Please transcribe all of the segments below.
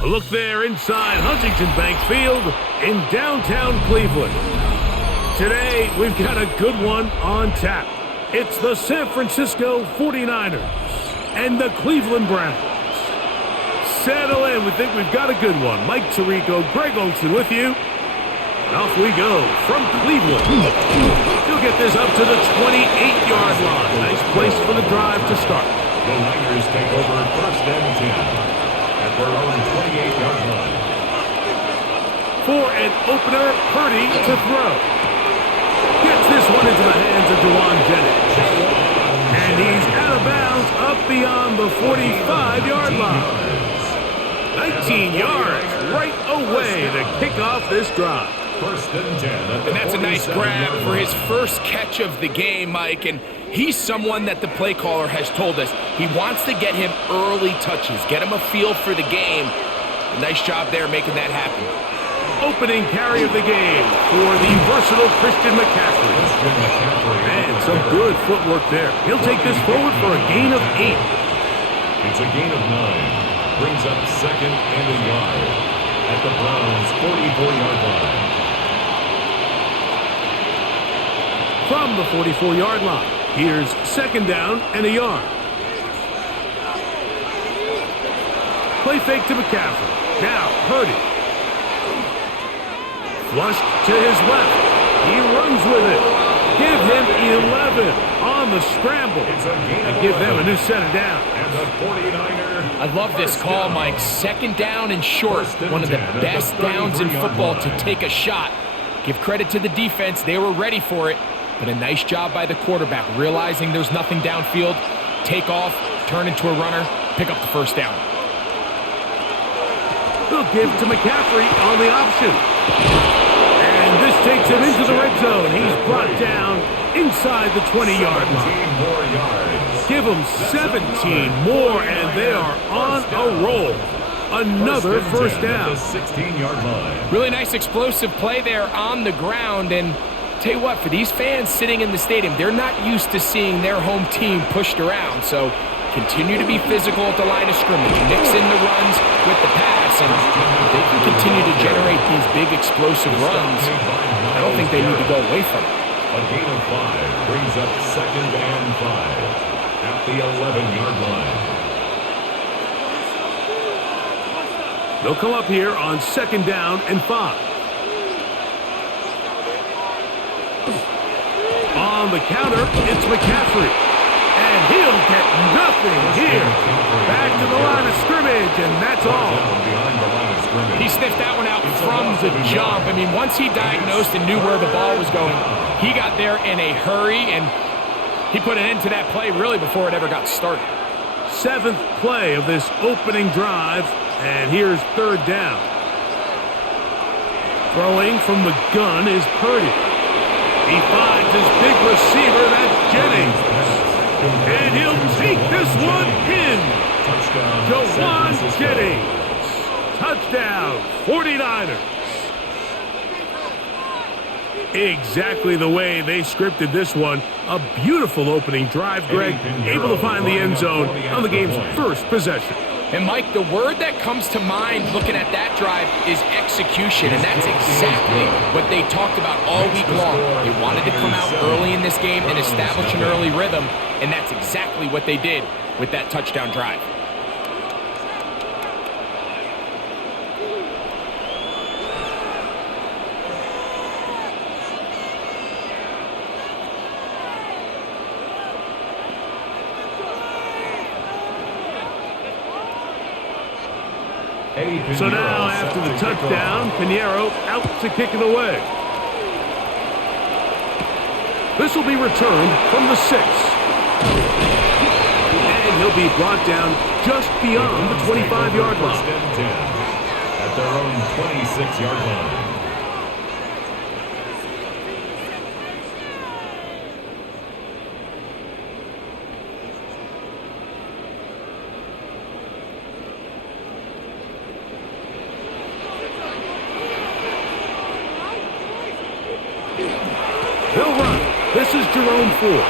A look there inside Huntington Bank Field in downtown Cleveland. Today, we've got a good one on tap. It's the San Francisco 49ers and the Cleveland Browns. Settle in. We think we've got a good one. Mike Tirico, Greg Olsen with you. And off we go from Cleveland. He'll get this up to the 28-yard line. Nice place for the drive to start. The Niners take over first and 10 at their own 28-yard line. For an opener, Purdy to throw. Gets this one into the hands of Juwan Jennings. And he's out of bounds up beyond the 45-yard line. 19 yards right away to kick off this drive. First and 10. And that's a nice grab for his first catch of the game, Mike. And he's someone that the play caller has told us he wants to get him early touches, get him a feel for the game. Nice job there making that happen. Opening carry of the game for the versatile Christian McCaffrey. And some good footwork there. He'll take this forward for a gain of 8. It's a gain of 9. Brings up second and a yard at the Browns' 44-yard line. From the 44-yard line, here's second down and a yard. Play fake to McCaffrey. Now Purdy. Flushed to his left. He runs with it. Give him 11 on the scramble. And give them a new set of downs. And the 49ers. I love this call, Mike. Second down and short. One of the best downs in football to take a shot. Give credit to the defense. They were ready for it. But a nice job by the quarterback, realizing there's nothing downfield. Take off, turn into a runner, pick up the first down. They'll give to McCaffrey on the option. And this takes him into the red zone. He's brought down inside the 20-yard line. More yards. Give them 17 more, and they are on a roll. Another first down. The 16-yard line. Really nice explosive play there on the ground. And tell you what, for these fans sitting in the stadium, they're not used to seeing their home team pushed around. So continue to be physical at the line of scrimmage. Mix in the runs with the pass. And if they can continue to generate these big explosive runs, I don't think they need to go away from it. A gain of 5 brings up second and 5 at the 11-yard line. They'll come up here on second down and 5. On the counter, it's McCaffrey. And he'll get nothing here. Back to the line of scrimmage, and that's all. He sniffed that one out from the jump. I mean, once he diagnosed and knew where the ball was going, he got there in a hurry, and he put an end to that play really before it ever got started. 7th play of this opening drive, and here's third down. Throwing from the gun is Purdy. He finds his big receiver, that's Jennings. And he'll take this one in. Juwan Jennings. Touchdown, 49ers. Exactly the way they scripted this one. A beautiful opening drive, Greg. Able to find the end zone on the game's first possession. And, Mike, the word that comes to mind looking at that drive is execution, and that's exactly what they talked about all week long. They wanted to come out early in this game and establish an early rhythm, and that's exactly what they did with that touchdown drive. So now, after the touchdown, Pinheiro out to kick it away. This will be returned from the 6. And he'll be brought down just beyond the 25-yard line. At their own 26-yard line. He'll run. This is Jerome Ford.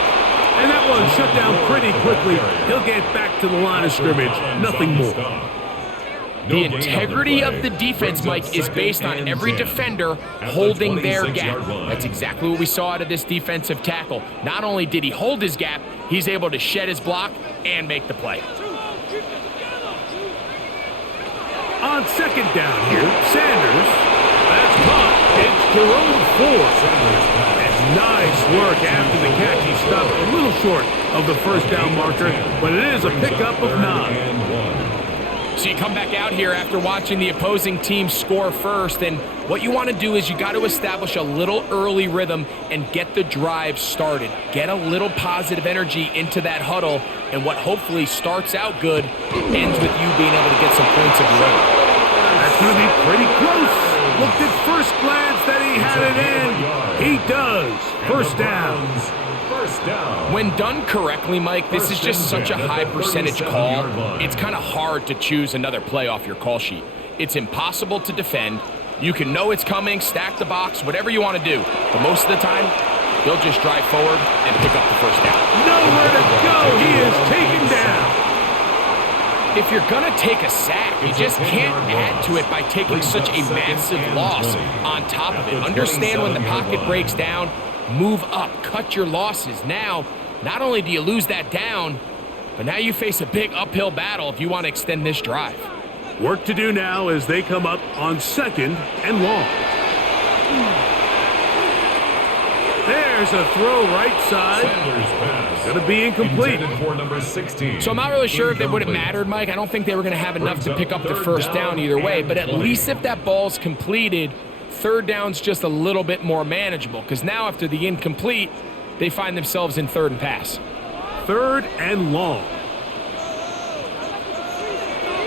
And that one shut down pretty quickly. He'll get back to the line of scrimmage. Nothing more. The integrity of the defense, Mike, is based on every defender holding their gap. That's exactly what we saw out of this defensive tackle. Not only did he hold his gap, he's able to shed his block and make the play. On second down here, Sanders. That's caught. It's Jerome Ford. And nice work after the catch. He stopped a little short of the first down marker, but it is a pickup of 9. So you come back out here after watching the opposing team score first, and what you want to do is you got to establish a little early rhythm and get the drive started. Get a little positive energy into that huddle, and what hopefully starts out good ends with you being able to get some points of your own. That's going to be pretty close. Looked at first glance that he had it in. He does. First down. When done correctly, Mike, this is just such a high percentage call. It's kind of hard to choose another play off your call sheet. It's impossible to defend. You can know it's coming, stack the box, whatever you want to do. But most of the time, they'll just drive forward and pick up the first down. Nowhere to go. He is taken down. If you're going to take a sack, you just can't add to it by taking such a massive loss on top of it. Understand when the pocket breaks down, move up, cut your losses. Now, not only do you lose that down, but now you face a big uphill battle if you want to extend this drive. Work to do now as they come up on second and long. There's a throw right side. Going to be incomplete. So I'm not really sure if it would have mattered, Mike. I don't think they were going to have enough to pick up the first down either way, but at least if that ball's completed, third down's just a little bit more manageable, because now after the incomplete, they find themselves in third and pass. Third and long.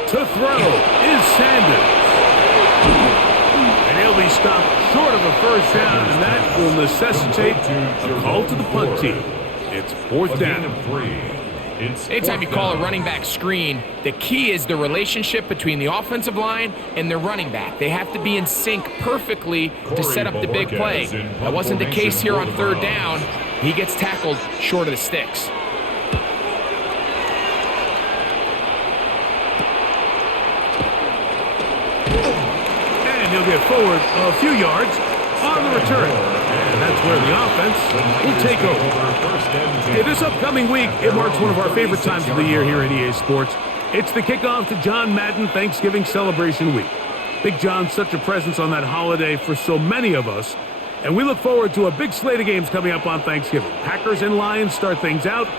To throw is Sanders. And he'll be stopped short of a first down, and that will necessitate a call to the punt team. It's fourth down. Anytime you call a running back screen, the key is the relationship between the offensive line and their running back. They have to be in sync perfectly to set up the big play. That wasn't the case here on third down. He gets tackled short of the sticks. And he'll get forward a few yards on the return. And that's where the offense will take over. Yeah, this upcoming week, it marks one of our favorite times of the year here at EA Sports. It's the kickoff to John Madden Thanksgiving Celebration Week. Big John's such a presence on that holiday for so many of us, and we look forward to a big slate of games coming up on Thanksgiving. Packers and Lions start things out,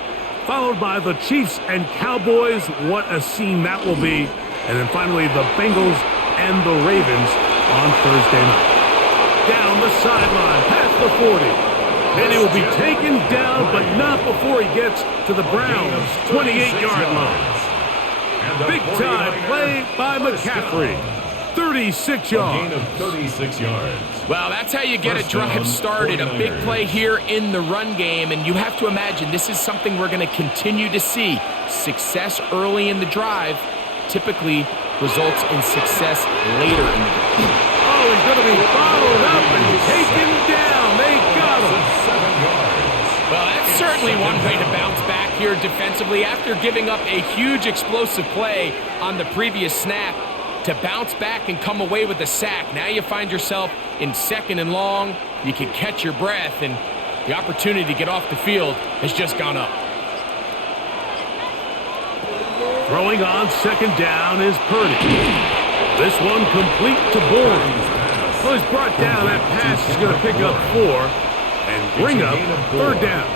followed by the Chiefs and Cowboys. What a scene that will be. And then finally the Bengals and the Ravens on Thursday night. Down the sideline, past the 40. And he will be taken down, but not before he gets to the Browns' 28-yard line. Big time play by McCaffrey. 36 yards. Gain of 36 yards. Well, that's how you get a drive started. A big play here in the run game, and you have to imagine this is something we're going to continue to see. Success early in the drive typically results in success later in the drive. Oh, he's going to be bottled up and taken down. They got him. 7 yards. Well, that's certainly one way to bounce back here defensively. After giving up a huge explosive play on the previous snap, to bounce back and come away with a sack. Now you find yourself in second and long. You can catch your breath, and the opportunity to get off the field has just gone up. Throwing on second down is Purdy. This one complete to Bourne. Well, he's brought down. That pass is going to pick up 4 and bring up third down.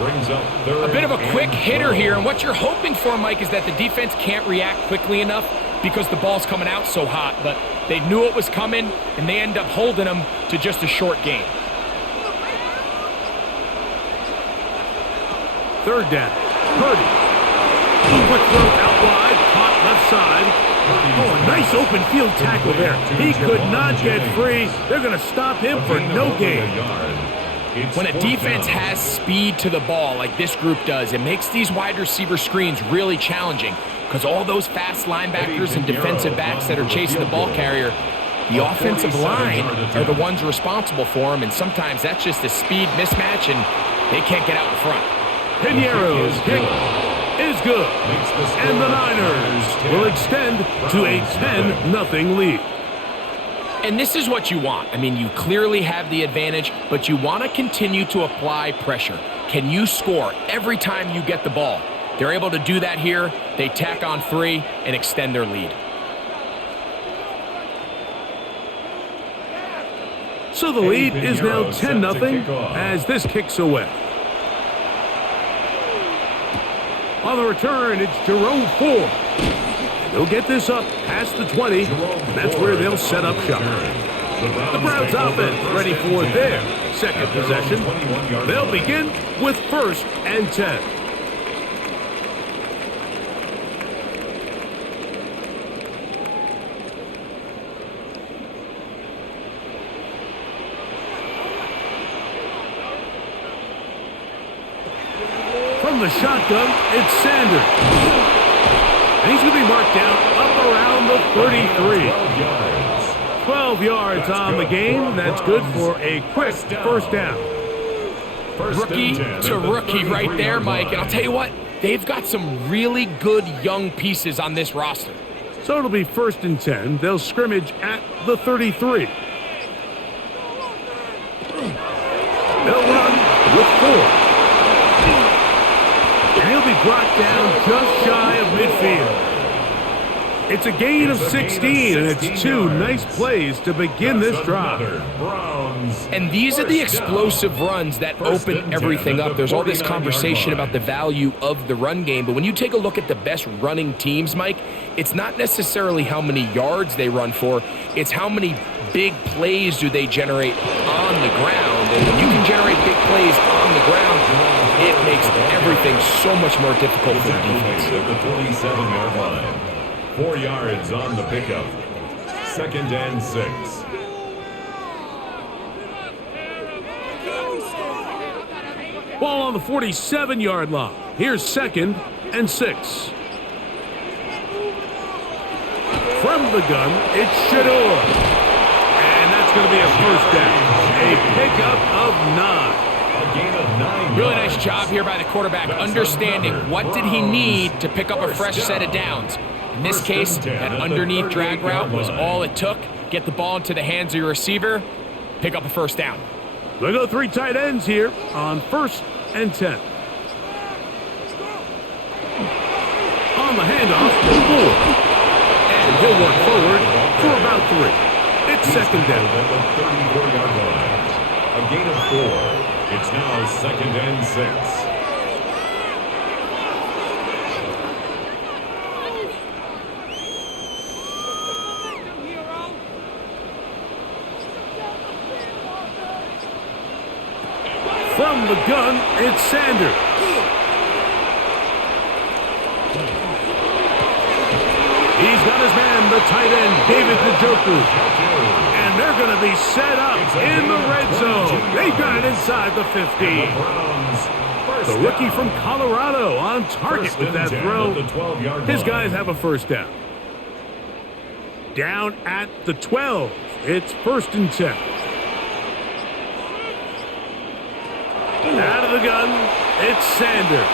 A bit of a quick hitter here, and what you're hoping for, Mike, is that the defense can't react quickly enough because the ball's coming out so hot, but they knew it was coming, and they end up holding them to just a short gain. Third down. Purdy. A quick throw out wide, caught left side. Oh, a nice open field tackle there. He could not get free. They're going to stop him for no gain. When a defense has speed to the ball like this group does, it makes these wide receiver screens really challenging because all those fast linebackers and defensive backs that are chasing the ball carrier, the offensive line are the ones responsible for them, and sometimes that's just a speed mismatch, and they can't get out in front. Pinero's kick is is good. And the Niners will extend to a 10-0 lead. And this is what you want. I mean, you clearly have the advantage, but you want to continue to apply pressure. Can you score every time you get the ball? They're able to do that here. They tack on 3 and extend their lead. So the lead is now 10-0 as this kicks away. On the return, it's Jerome Ford. They'll get this up past the 20, and that's where they'll set up shop. The Browns offense ready for their second possession. They'll begin with 1st and 10. From the shotgun, it's Sanders. And he's going to be marked down up around the 33. 12 yards on the game. That's good for a quick first down. Rookie to rookie right there, Mike. And I'll tell you what, they've got some really good young pieces on this roster. So it'll be 1st and 10. They'll scrimmage at the 33. They'll run with 4. And he'll be brought down just shy of midfield. It's a gain of 16, and it's 2 nice plays to begin this drive. And these are the explosive runs that open everything up. There's all this conversation about the value of the run game, but when you take a look at the best running teams, Mike, it's not necessarily how many yards they run for, it's how many big plays do they generate on the ground. And when you can generate big plays on the ground, it makes everything so much more difficult for the defense. At the 47-yard line. 4 yards on the pickup. 2nd and 6. Ball on the 47-yard line. Here's 2nd and 6. From the gun, it's Shador. And that's going to be a first down. A pickup of 9. A gain of 9 Really yards. nice job here by the quarterback, understanding what did he need to pick up a fresh set of downs. In this case, that underneath drag route was all it took. Get the ball into the hands of your receiver, pick up a first down. We'll go 3 tight ends here on 1st and 10. On the handoff, Ford. And he'll work forward for about 3. It's 2nd down. At the 34-yard line. A gain of 4. It's now 2nd and 6. From the gun, it's Sanders. He's got his man, the tight end, David Njoku. And they're going to be set up in the red zone. They've got it inside the 15. The rookie from Colorado on target with that throw. His guys have a first down. Down at the 12. It's 1st and 10. Out of the gun, it's Sanders.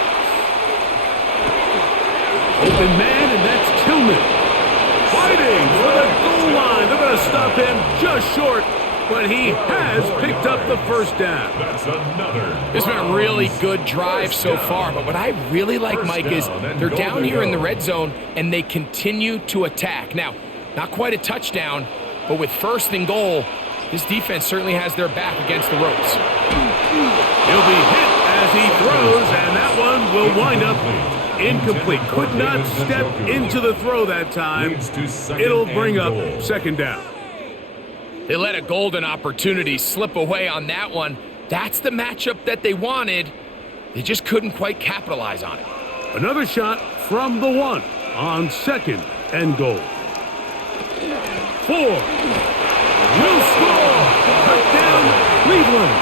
Open man, and that's Tillman. Fighting for the goal line. They're going to stop him just short, but he has picked up the first down. That's another. It's been a really good drive so far, but what I really like, Mike, is they're down here in the red zone, and they continue to attack. Now, not quite a touchdown, but with 1st and goal, this defense certainly has their back against the ropes. He'll be hit as he throws, and that one will wind up incomplete. Could not step into the throw that time. It'll bring up 2nd down. They let a golden opportunity slip away on that one. That's the matchup that they wanted. They just couldn't quite capitalize on it. Another shot from the 1 on 2nd and goal. 4. Will score. Touchdown, Cleveland.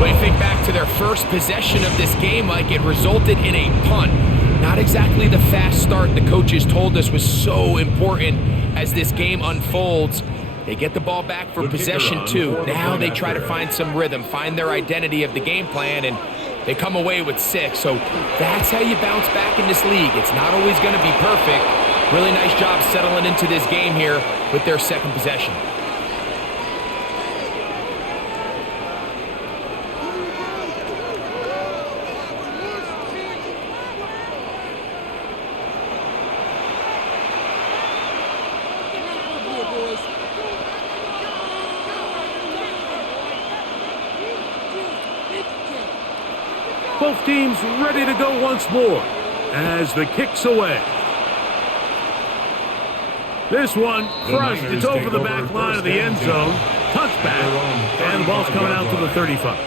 When you think back to their first possession of this game, Mike, it resulted in a punt. Not exactly the fast start the coaches told us was so important as this game unfolds. They get the ball back for possession 2. Now they try to find some rhythm, find their identity of the game plan, and They come away with 6, so that's how you bounce back in this league. It's not always going to be perfect. Really nice job settling into this game here with their second possession. Both teams ready to go once more as the kick's away. This one crushed. It's over the back line of the end zone. Touchback. And the ball's coming out to the 35.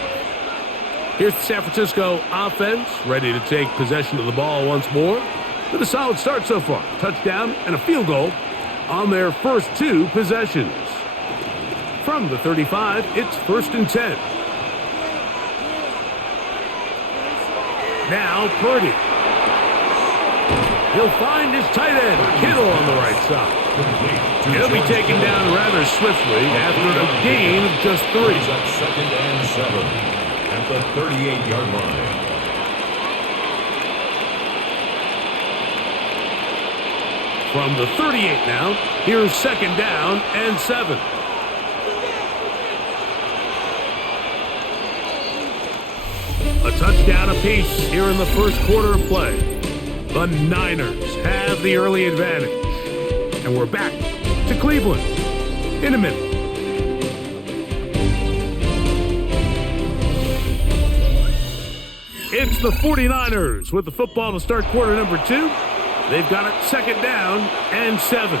Here's the San Francisco offense ready to take possession of the ball once more. With a solid start so far. Touchdown and a field goal on their first 2 possessions. From the 35, it's 1st and 10. Now Purdy. He'll find his tight end, Kittle, on the right side. He'll be taken down rather swiftly after a gain of just 3. He's at 2nd and 7 at the 38-yard line. From the 38 now, here's 2nd down and 7. A touchdown apiece here in the first quarter of play. The Niners have the early advantage. And we're back to Cleveland in a minute. It's the 49ers with the football to start quarter number 2. They've got it 2nd down and 7.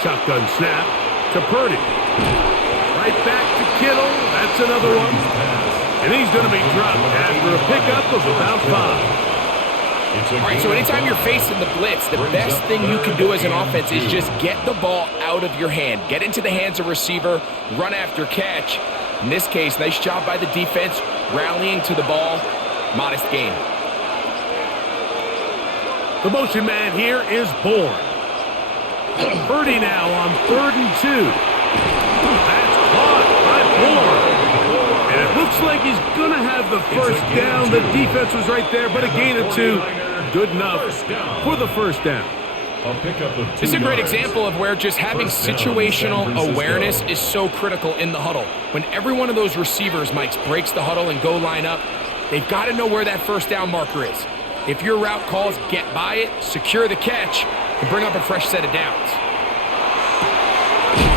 Shotgun snap to Purdy. Right back to Kittle. That's another one. And he's going to be dropped after a pickup of about 5. All right, so anytime you're facing the blitz, the best thing you can do as an offense is just get the ball out of your hand. Get into the hands of receiver, run after catch. In this case, nice job by the defense, rallying to the ball. Modest gain. The motion man here is Bourne. Purdy now on 3rd and 2. That's caught by Bourne. And it looks like he's going to have the first down. The defense was right there, but a gain of 2. Good enough for the first down. This is a great example of where just having situational awareness is so critical in the huddle. When every one of those receivers, Mike, breaks the huddle and go line up, they've got to know where that first down marker is. If your route calls, get by it, secure the catch, and bring up a fresh set of downs.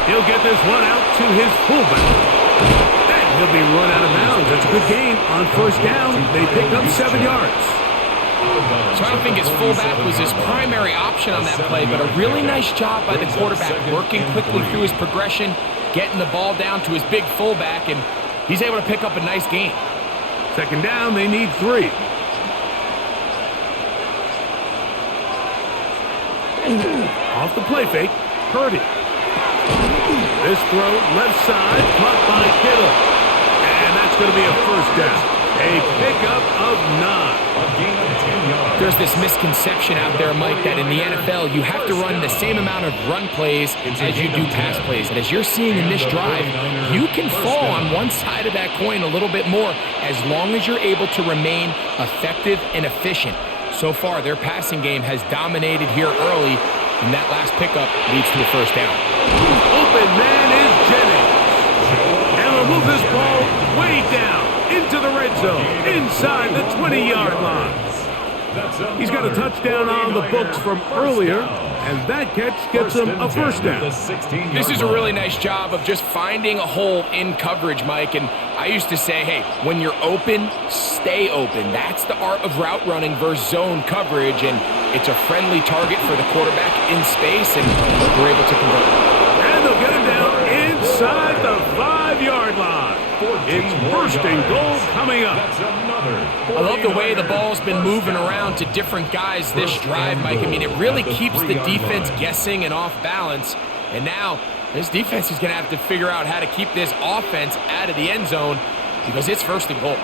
He'll get this one out to his fullback. And he'll be run out of bounds. That's a good gain on first down. They pick up 7 yards. So I don't think his fullback was his primary option on that play, but a really nice job by the quarterback working quickly through his progression, getting the ball down to his big fullback, and he's able to pick up a nice gain. 2nd down, they need 3. Off the play fake, Purdy. This throw, left side, caught by Kittle. And that's going to be a first down. A pickup of 9. A gain of 10 yards. There's this misconception out there, Mike, that in the NFL, you have to run the same amount of run plays as you do pass plays. And as you're seeing in this drive, you can fall on one side of that coin a little bit more as long as you're able to remain effective and efficient. So far, their passing game has dominated here early, and that last pickup leads to a first down. Open man is Jennings. And they'll move this ball way down into the red zone, inside the 20-yard line. He's got a touchdown on the books from earlier, and that catch gets him a first down. This is a really nice job of just finding a hole in coverage, Mike. And I used to say, hey, when you're open, stay open. That's the art of route running versus zone coverage, and it's a friendly target for the quarterback in space, and we're able to convert. And they'll get him down inside the 5-yard line. It's first and goal coming up. I love the way the ball's been moving around to different guys this drive, Mike. I mean, it really keeps the defense guessing and off balance. And now this defense is going to have to figure out how to keep this offense out of the end zone. because it's first and goal.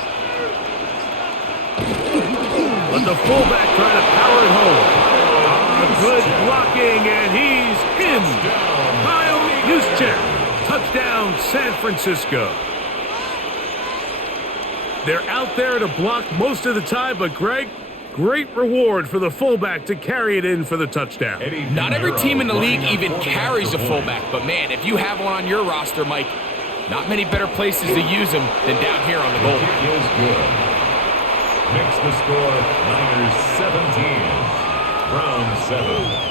But the fullback trying to power it home. Good blocking, and he's in. Kyle Juszczyk, touchdown San Francisco. They're out there to block most of the time, but Greg, great reward for the fullback to carry it in for the touchdown. Not every team in the league even carries a fullback, but man, if you have one on your roster, Mike, not many better places to use them than down here on the goal line. Is good. Makes the score Niners 17, Browns 7.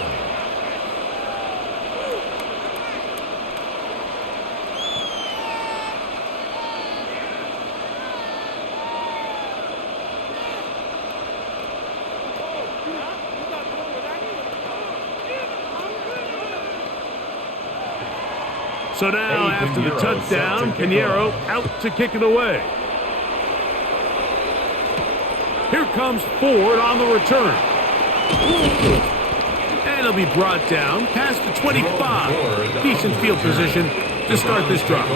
So now, after the touchdown, Pinheiro out to kick it away. Here comes Ford on the return. And he'll be brought down past the 25. Decent field position to start this drive.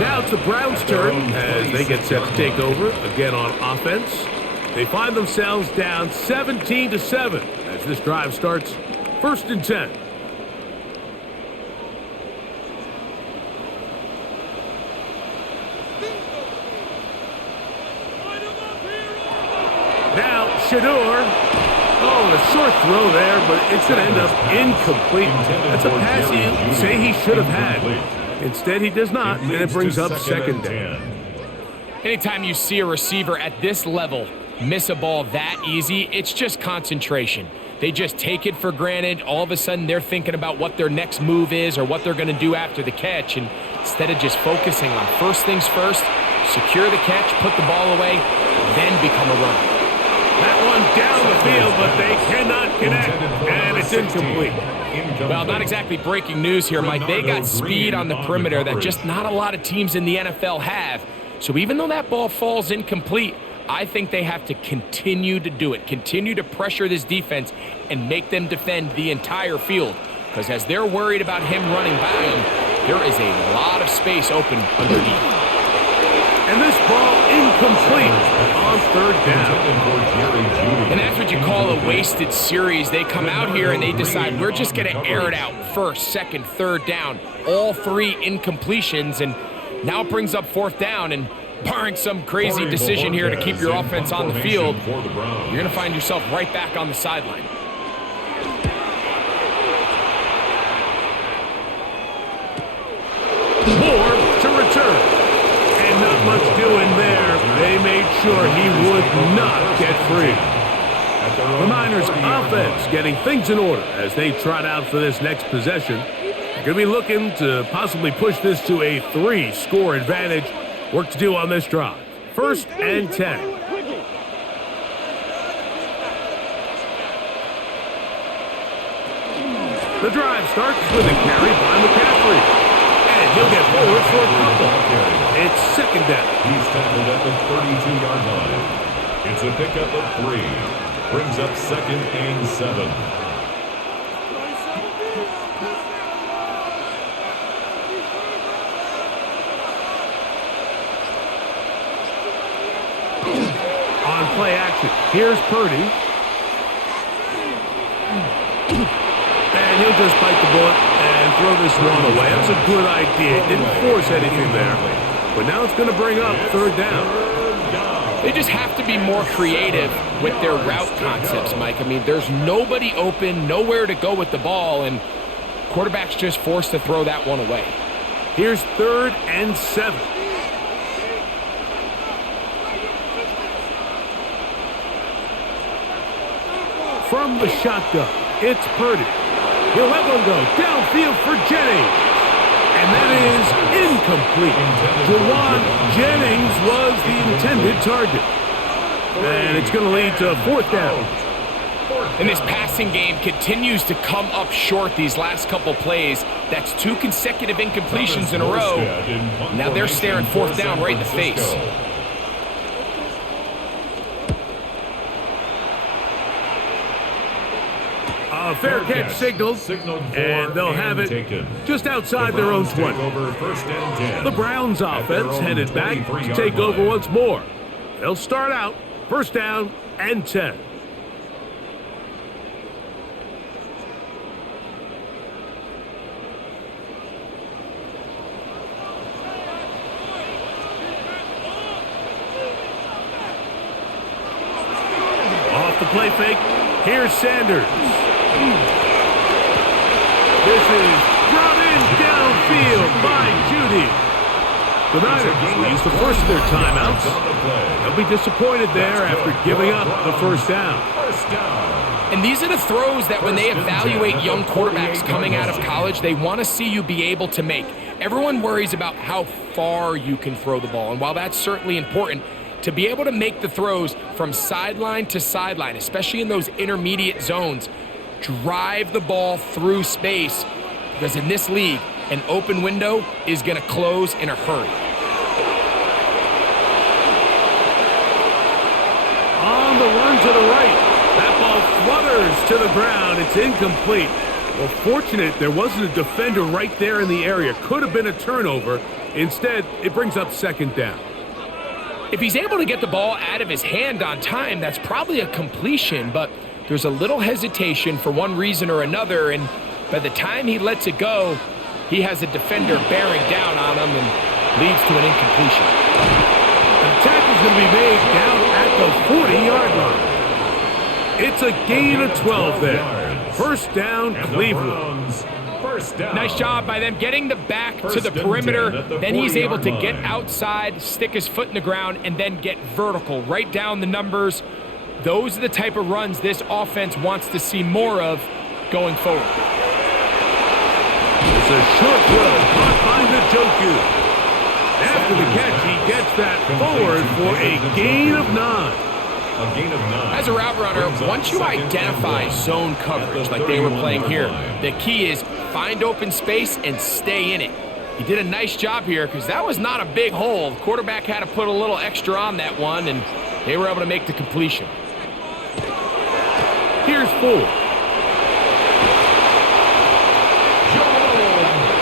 Now it's the Browns' turn as they get set to take over again on offense. They find themselves down 17-7 as this drive starts 1st and 10. Now, Shador. Oh, a short throw there, but it's going to end up incomplete. That's a pass you say he should have had. Instead, he does not, and it brings up 2nd down. Anytime you see a receiver at this level miss a ball that easy, it's just concentration. They just take it for granted. All of a sudden, they're thinking about what their next move is or what they're going to do after the catch. And instead of just focusing on first things first, secure the catch, put the ball away, then become a runner. That one down the field, but they cannot connect, and it's incomplete. Well, not exactly breaking news here, Mike. They got speed on the perimeter that just not a lot of teams in the NFL have. So even though that ball falls incomplete, I think they have to continue to do it, continue to pressure this defense and make them defend the entire field. Because as they're worried about him running by them, there is a lot of space open underneath. And this ball incomplete on 3rd down. And that's what you call a wasted series. They come out here and they decide we're just going to air it out 1st, 2nd, 3rd down. All 3 incompletions, and now it brings up 4th down. And barring some crazy decision here to keep your offense on the field, you're going to find yourself right back on the sideline. Moore to return. And not much doing there. They made sure he would not get free. The Niners offense getting things in order as they trot out for this next possession. They're going to be looking to possibly push this to a 3-score advantage. Work to do on this drive. 1st and 10. The drive starts with a carry by McCaffrey. And he'll get forward for a couple. It's 2nd down. He's tackled at the 32-yard line. It's a pickup of 3. Brings up 2nd and 7. On play action, here's Purdy. And he'll just bite the bullet and throw this one away. That's a good idea. Didn't force anything there. But now it's going to bring up 3rd down. They just have to be more creative with their route concepts, Mike. I mean, there's nobody open, nowhere to go with the ball, and quarterback's just forced to throw that one away. Here's 3rd and 7. From the shotgun, it's Purdy. He'll let one go downfield for Jennings. And that is incomplete. Jawan Jennings was the intended target. And it's going to lead to 4th down. And this passing game continues to come up short these last couple plays. That's 2 consecutive incompletions in a row. Now they're staring 4th down right in the face. A fair catch signaled, and they'll have it just outside their own 20. The Browns offense headed back to take over once more. They'll start out first down and 10. Off the play fake, here's Sanders. This is brought in downfield by Judy. The Niners will use the first of their timeouts. They'll be disappointed there after giving up the first down. And these are the throws that when they evaluate young quarterbacks coming out of college, they want to see you be able to make. Everyone worries about how far you can throw the ball. And while that's certainly important, to be able to make the throws from sideline to sideline, especially in those intermediate zones, drive the ball through space, because in this league, an open window is going to close in a hurry. On the run to the right, that ball flutters to the ground. It's incomplete. Well, fortunate there wasn't a defender right there in the area. Could have been a turnover. Instead, it brings up second down. If he's able to get the ball out of his hand on time, that's probably a completion, but there's a little hesitation for one reason or another, and by the time he lets it go, he has a defender bearing down on him and leads to an incompletion. The tackle's going to be made down at the 40-yard line. It's a gain of 12 there. First down, Cleveland. Nice job by them getting the back to the perimeter. Then he's able to get outside, stick his foot in the ground, and then get vertical right down the numbers. Those are the type of runs this offense wants to see more of going forward. It's a short throw caught by Njoku. After the catch, he gets that forward for a gain of 9. As a route runner, once you identify zone coverage like they were playing here, the key is find open space and stay in it. He did a nice job here because that was not a big hole. The quarterback had to put a little extra on that one, and they were able to make the completion. Here's 4.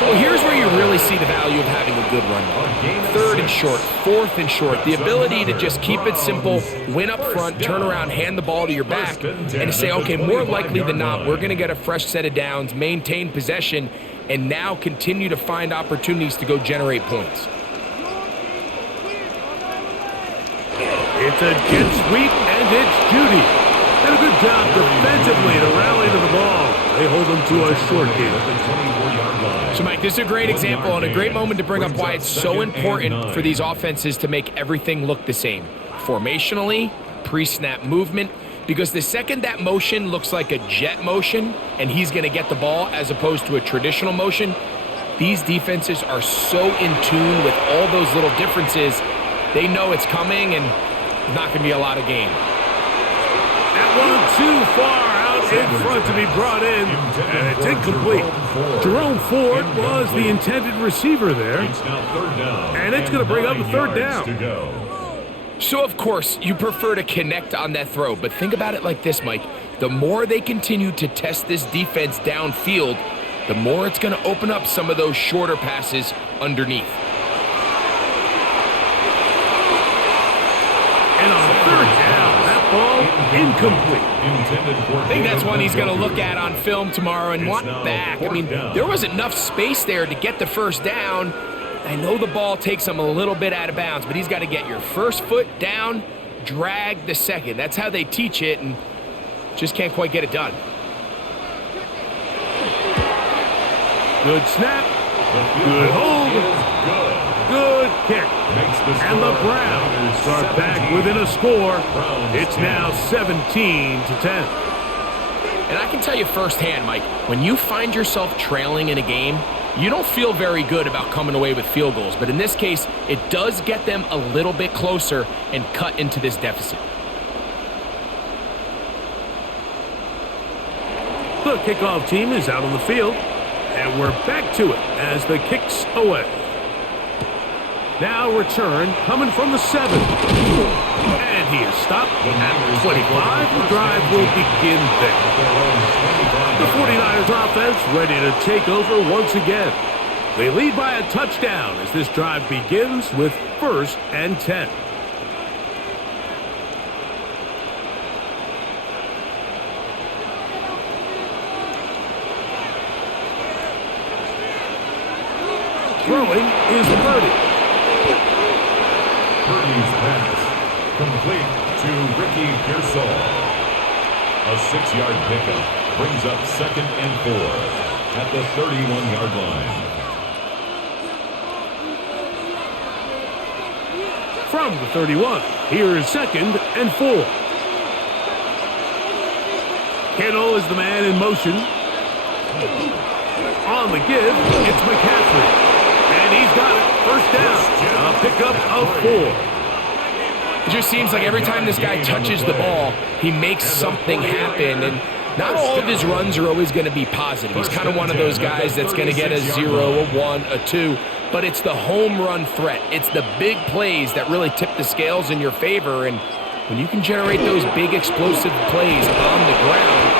Well, here's where you really see the value of having a good run. 3rd and short, 4th and short. The ability to just keep it simple, win up front, turn around, hand the ball to your back, and to say, okay, more likely than not, we're going to get a fresh set of downs, maintain possession, and now continue to find opportunities to go generate points. It's a jet sweep, and it's Judy. And a good job defensively to rally to the ball. They hold them to a short game. So, Mike, this is a great example and a great moment to bring up why it's so important for these offenses to make everything look the same. Formationally, pre-snap movement, because the second that motion looks like a jet motion and he's going to get the ball as opposed to a traditional motion, these defenses are so in tune with all those little differences, they know it's coming and there's not going to be a lot of gain. That one too far out in front to be brought in, and it's incomplete. Jerome Ford was the intended receiver there, and it's going to bring up a 3rd down. So, of course, you prefer to connect on that throw, but think about it like this, Mike. The more they continue to test this defense downfield, the more it's going to open up some of those shorter passes underneath. And on 3rd down, that ball incomplete. I think that's one he's going to look at on film tomorrow and want back. I mean, there was enough space there to get the first down. I know the ball takes him a little bit out of bounds, but he's got to get your first foot down, drag the second. That's how they teach it, and just can't quite get it done. Good snap. Good hold. Good kick. And the Browns start back within a score. It's now 17-10. And I can tell you firsthand, Mike, when you find yourself trailing in a game, you don't feel very good about coming away with field goals. But in this case, it does get them a little bit closer and cut into this deficit. The kickoff team is out on the field, and we're back to it as the kick's away. Now return coming from the 7. And he is stopped at 25. The drive will begin there. The 49ers offense ready to take over once again. They lead by a touchdown as this drive begins with 1st and 10. Throwing is Purdy. Purdy's pass complete to Ricky Pearsall. A 6-yard pickup brings up 2nd and 4 at the 31-yard line. From the 31, here's 2nd and 4. Kittle is the man in motion. On the give, it's McCaffrey. And he's got it. 1st down. A pickup of 4. It just seems like every time this guy touches the ball, he makes something happen. And not all of his runs are always going to be positive. He's kind of one of those guys that's going to get a 0, a 1, a 2. But it's the home run threat. It's the big plays that really tip the scales in your favor. And when you can generate those big explosive plays on the ground,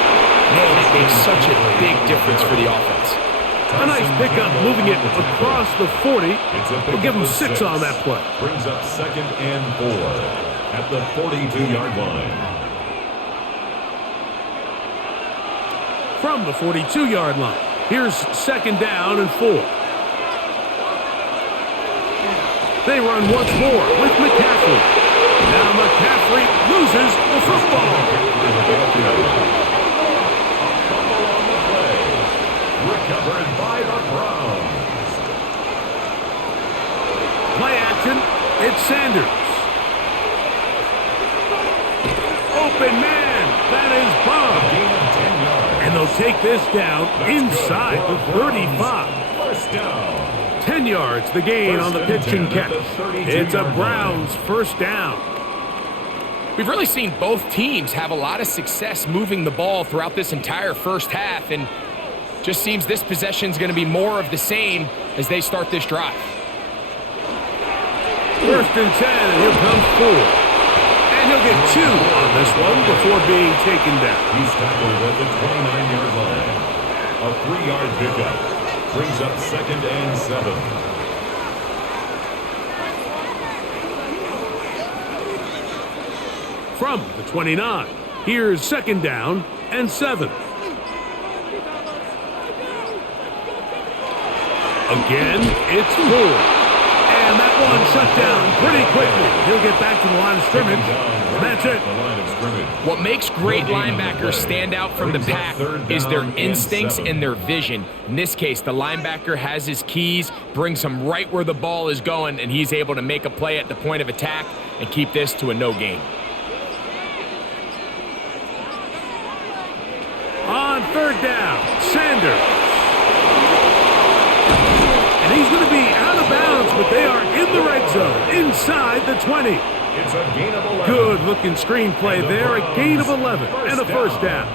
man, it makes such a big difference for the offense. A nice pickup, moving it across the 40. We'll give him 6 on that play. Brings up 2nd and 4 at the 42-yard line. From the 42-yard line, here's 2nd down and 4. They run once more with McCaffrey. Now McCaffrey loses the football. Recovered by the Browns. Play action. It's Sanders. Open man. That is Bob. And they'll take this down inside the 35. 1st down. 10 yards the gain on the pitch and catch. It's a Browns 1st down. We've really seen both teams have a lot of success moving the ball throughout this entire first half, and just seems this possession is going to be more of the same as they start this drive. 1st and 10, and here comes 4. And he'll get 2 on this one before being taken down. He's tackled at the 29-yard line. A 3-yard pickup brings up 2nd and 7. From the 29, here's 2nd down and 7. Again, it's 4. And that one shut down pretty quickly. He'll get back to the line of scrimmage. That's it. What makes great linebackers stand out from the pack is their instincts and their vision. In this case, the linebacker has his keys, brings him right where the ball is going, and he's able to make a play at the point of attack and keep this to a no gain. On 3rd down, Sanders. And he's going to be out of bounds, but they are in the red zone, inside the 20. It's a gain of 11. Good-looking screenplay there, a gain of 11, and a 1st down.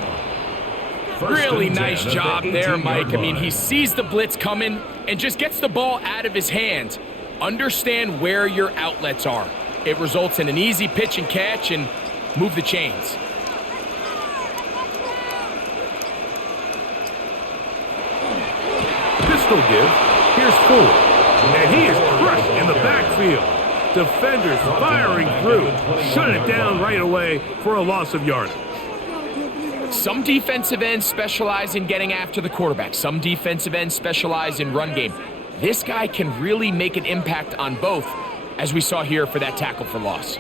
Really nice job there, Mike. I mean, he sees the blitz coming and just gets the ball out of his hands. Understand where your outlets are. It results in an easy pitch and catch and move the chains. Pistol give. Here's 4. And he is crushed in the backfield. Defenders firing through. Shut it down right away for a loss of yardage. Some defensive ends specialize in getting after the quarterback. Some defensive ends specialize in run game. This guy can really make an impact on both, as we saw here for that tackle for loss.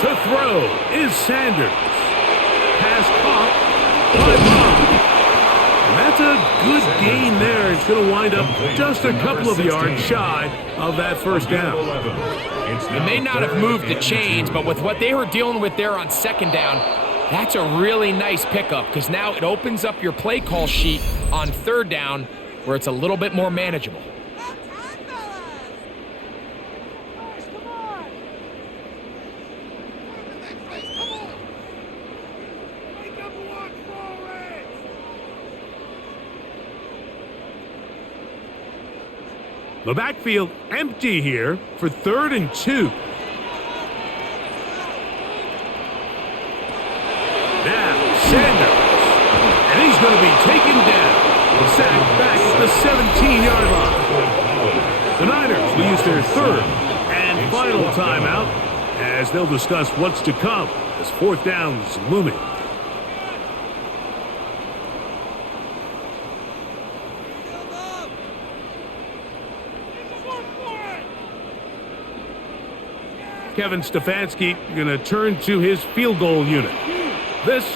To throw is Sanders. Pass caught by Bob. And that's a good gain there. It's going to wind up just a couple of yards shy of that 1st down. It may not have moved the chains, but with what they were dealing with there on 2nd down, that's a really nice pickup because now it opens up your play call sheet on 3rd down where it's a little bit more manageable. The backfield empty here for 3rd and 2. Now, Sanders. And he's going to be taken down. Sacked back at the 17-yard line. The Niners will use their 3rd and final timeout as they'll discuss what's to come as 4th down is looming. Kevin Stefanski going to turn to his field goal unit. This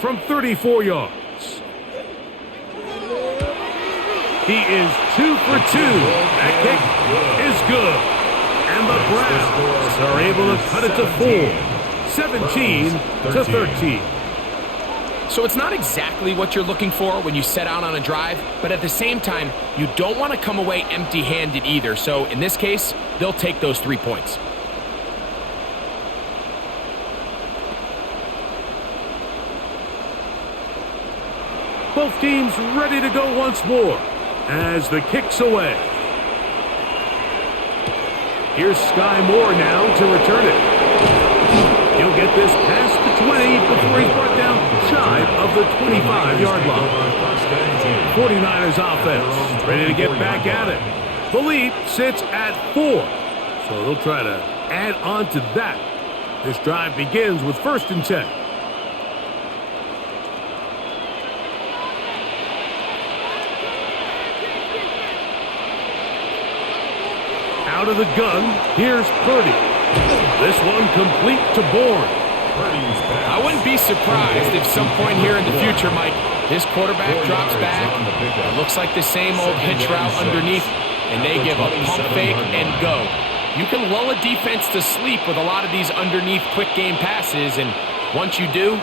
from 34 yards. He is 2 for 2. That kick is good. And the Browns are able to cut it to 4. 17-13. So it's not exactly what you're looking for when you set out on a drive, but at the same time, you don't want to come away empty-handed either. So in this case, they'll take those 3 points. Both teams ready to go once more as the kick's away. Here's Sky Moore now to return it. He'll get this past the 20 before he's brought down shy of the 25-yard line. 49ers offense ready to get back at it. The lead sits at 4, so they'll try to add on to that. This drive begins with 1st and 10. Out of the gun, here's Purdy. This one complete to Bourne. I wouldn't be surprised if some point here in the future, Mike, this quarterback drops back. It looks like the same old hitch route underneath, and they give a pump fake and go. You can lull a defense to sleep with a lot of these underneath quick game passes, and once you do,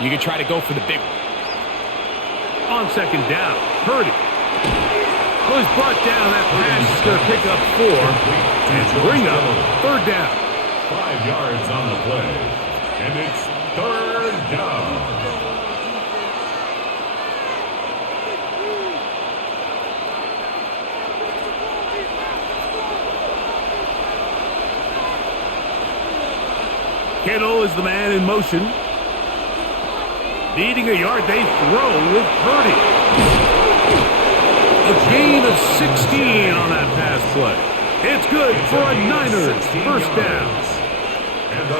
you can try to go for the big one. On 2nd down, Purdy. Well, he's brought down. That pass is going to pick up 4 and bring up 3rd down. 5 yards on the play, and it's 3rd down. Kittle is the man in motion. Needing a yard, they throw with Purdy. A gain of 16 on that pass play. It's good for a Niners 1st down.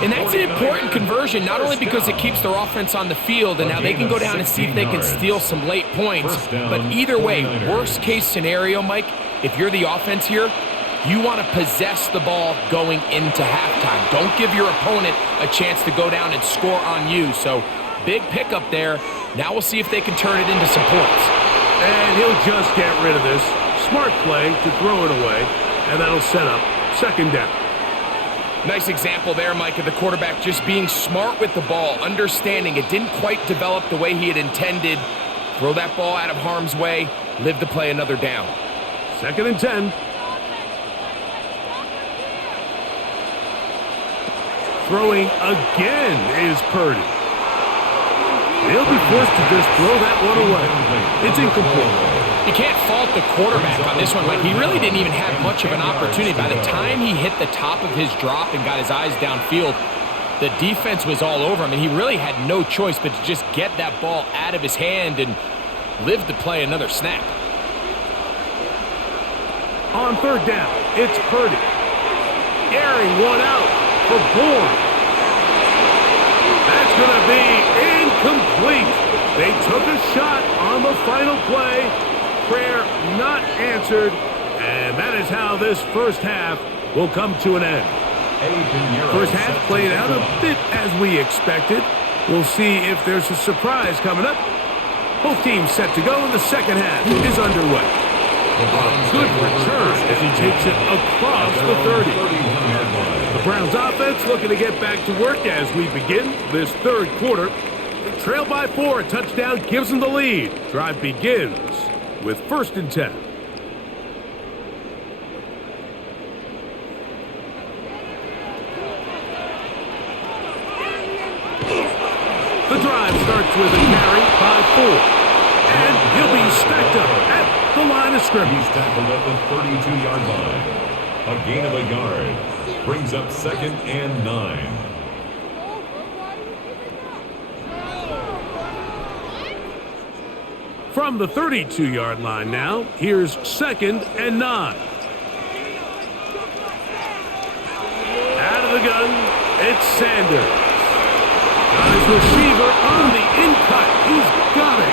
And that's an important conversion, not only because it keeps their offense on the field, and now they can go down and see if they can steal some late points, but either way, worst case scenario, Mike, if you're the offense here, you want to possess the ball going into halftime. Don't give your opponent a chance to go down and score on you. So big pickup there. Now we'll see if they can turn it into some points. And he'll just get rid of this. Smart play to throw it away, and that'll set up 2nd down. Nice example there, Mike, of the quarterback just being smart with the ball, understanding it didn't quite develop the way he had intended. Throw that ball out of harm's way, live to play another down. 2nd and 10. Throwing again is Purdy. He'll be forced to just throw that one away. It's incomplete. You can't fault the quarterback on this one, Mike. He really didn't even have much of an opportunity. By the time he hit the top of his drop and got his eyes downfield, the defense was all over him, and he really had no choice but to just get that ball out of his hand and live to play another snap. On 3rd down, it's Purdy. Airing one out for Bourne. That's going to be incomplete. They took a shot on the final play. Prayer not answered. And that is how this 1st half will come to an end. 1st half played out a bit as we expected. We'll see if there's a surprise coming up. Both teams set to go, and the 2nd half is underway. A good return as he takes it across the 30. The Browns offense looking to get back to work as we begin this 3rd quarter. They trail by 4. A touchdown gives them the lead. Drive begins with 1st and 10. The drive starts with a carry by 4. And he'll be stacked up at the line of scrimmage. He's tackled at the 32-yard line. A gain of a yard. Brings up 2nd and 9. From the 32-yard line now, here's 2nd and 9. Out of the gun, it's Sanders. Got his receiver on the in-cut. He's got it.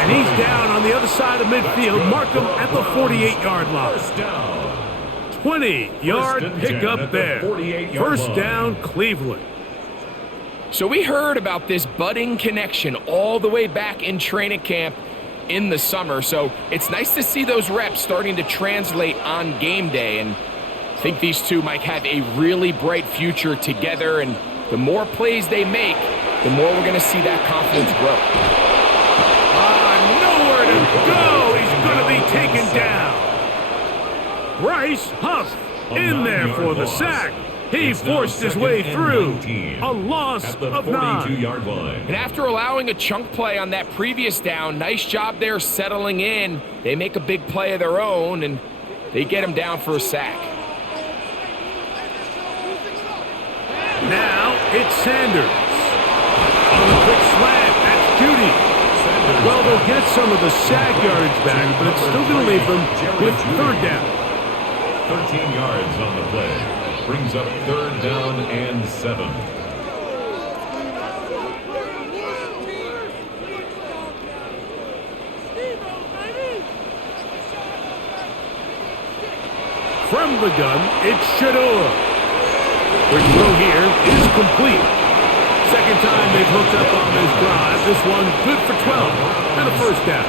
And he's down on the other side of midfield. Mark him at the 48-yard line. First down. 20-yard pickup there. First down, Cleveland. So we heard about this budding connection all the way back in training camp in the summer. So it's nice to see those reps starting to translate on game day. And I think these two might have a really bright future together. And the more plays they make, the more we're going to see that confidence grow. Nowhere to go. He's going to be taken down. Bryce Huff in there for the sack. He forced his way through. A loss of 9. And after allowing a chunk play on that previous down, nice job there settling in. They make a big play of their own, and they get him down for a sack. Now it's Sanders. On a quick slant, that's Judy. Well, they'll get some of the sack yardage back, but it's still going to leave them with 3rd down. 13 yards on the play. Brings up 3rd down and 7. From the gun, it's Shador. Quick throw here is complete. Second time they've hooked up on this drive. This one good for 12 and a first down.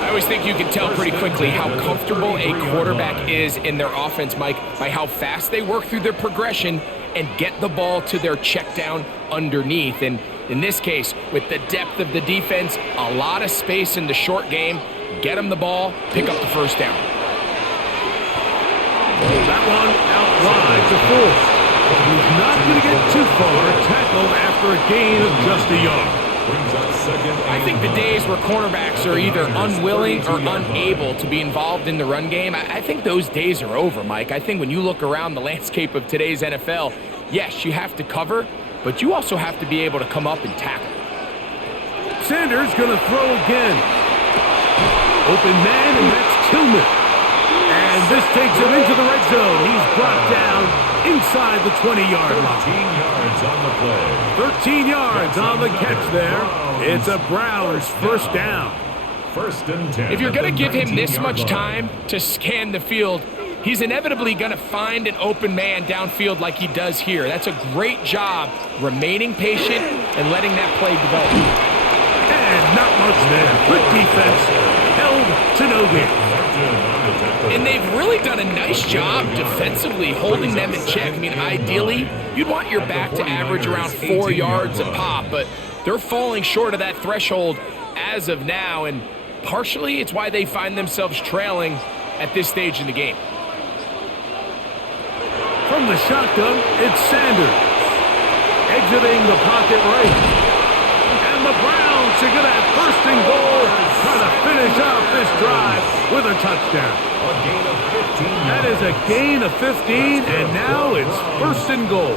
I always think you can tell pretty quickly how comfortable a quarterback is in their offense, Mike, by how fast they work through their progression and get the ball to their check down underneath. And in this case, with the depth of the defense, a lot of space in the short game, get them the ball, pick up the first down. That one out wide to Force. He's not going to get too far. Tackled after a gain of just a yard. I think the days where cornerbacks are either unwilling or unable to be involved in the run game, I think those days are over, Mike. I think when you look around the landscape of today's NFL, yes, you have to cover, but you also have to be able to come up and tackle. Sanders going to throw again. Open man, and that's Tillman. And this takes him into the red zone. He's brought down inside the 20-yard line. 13 yards on the play. 13 yards on the catch there. It's a Browns first down. 1st and 10. If you're going to give him this much time to scan the field, he's inevitably going to find an open man downfield like he does here. That's a great job remaining patient and letting that play develop. And not much there. Quick defense. Held to no gain. And they've really done a nice job defensively holding them in check. I mean, ideally, you'd want your back to average around 4 yards a pop, but they're falling short of that threshold as of now, and partially it's why they find themselves trailing at this stage in the game. From the shotgun, it's Sanders. Exiting the pocket right. And the Browns are going to have 1st and goal, trying to finish off this drive with a touchdown. A gain of 15. That is a gain of 15, and now it's 1st and goal.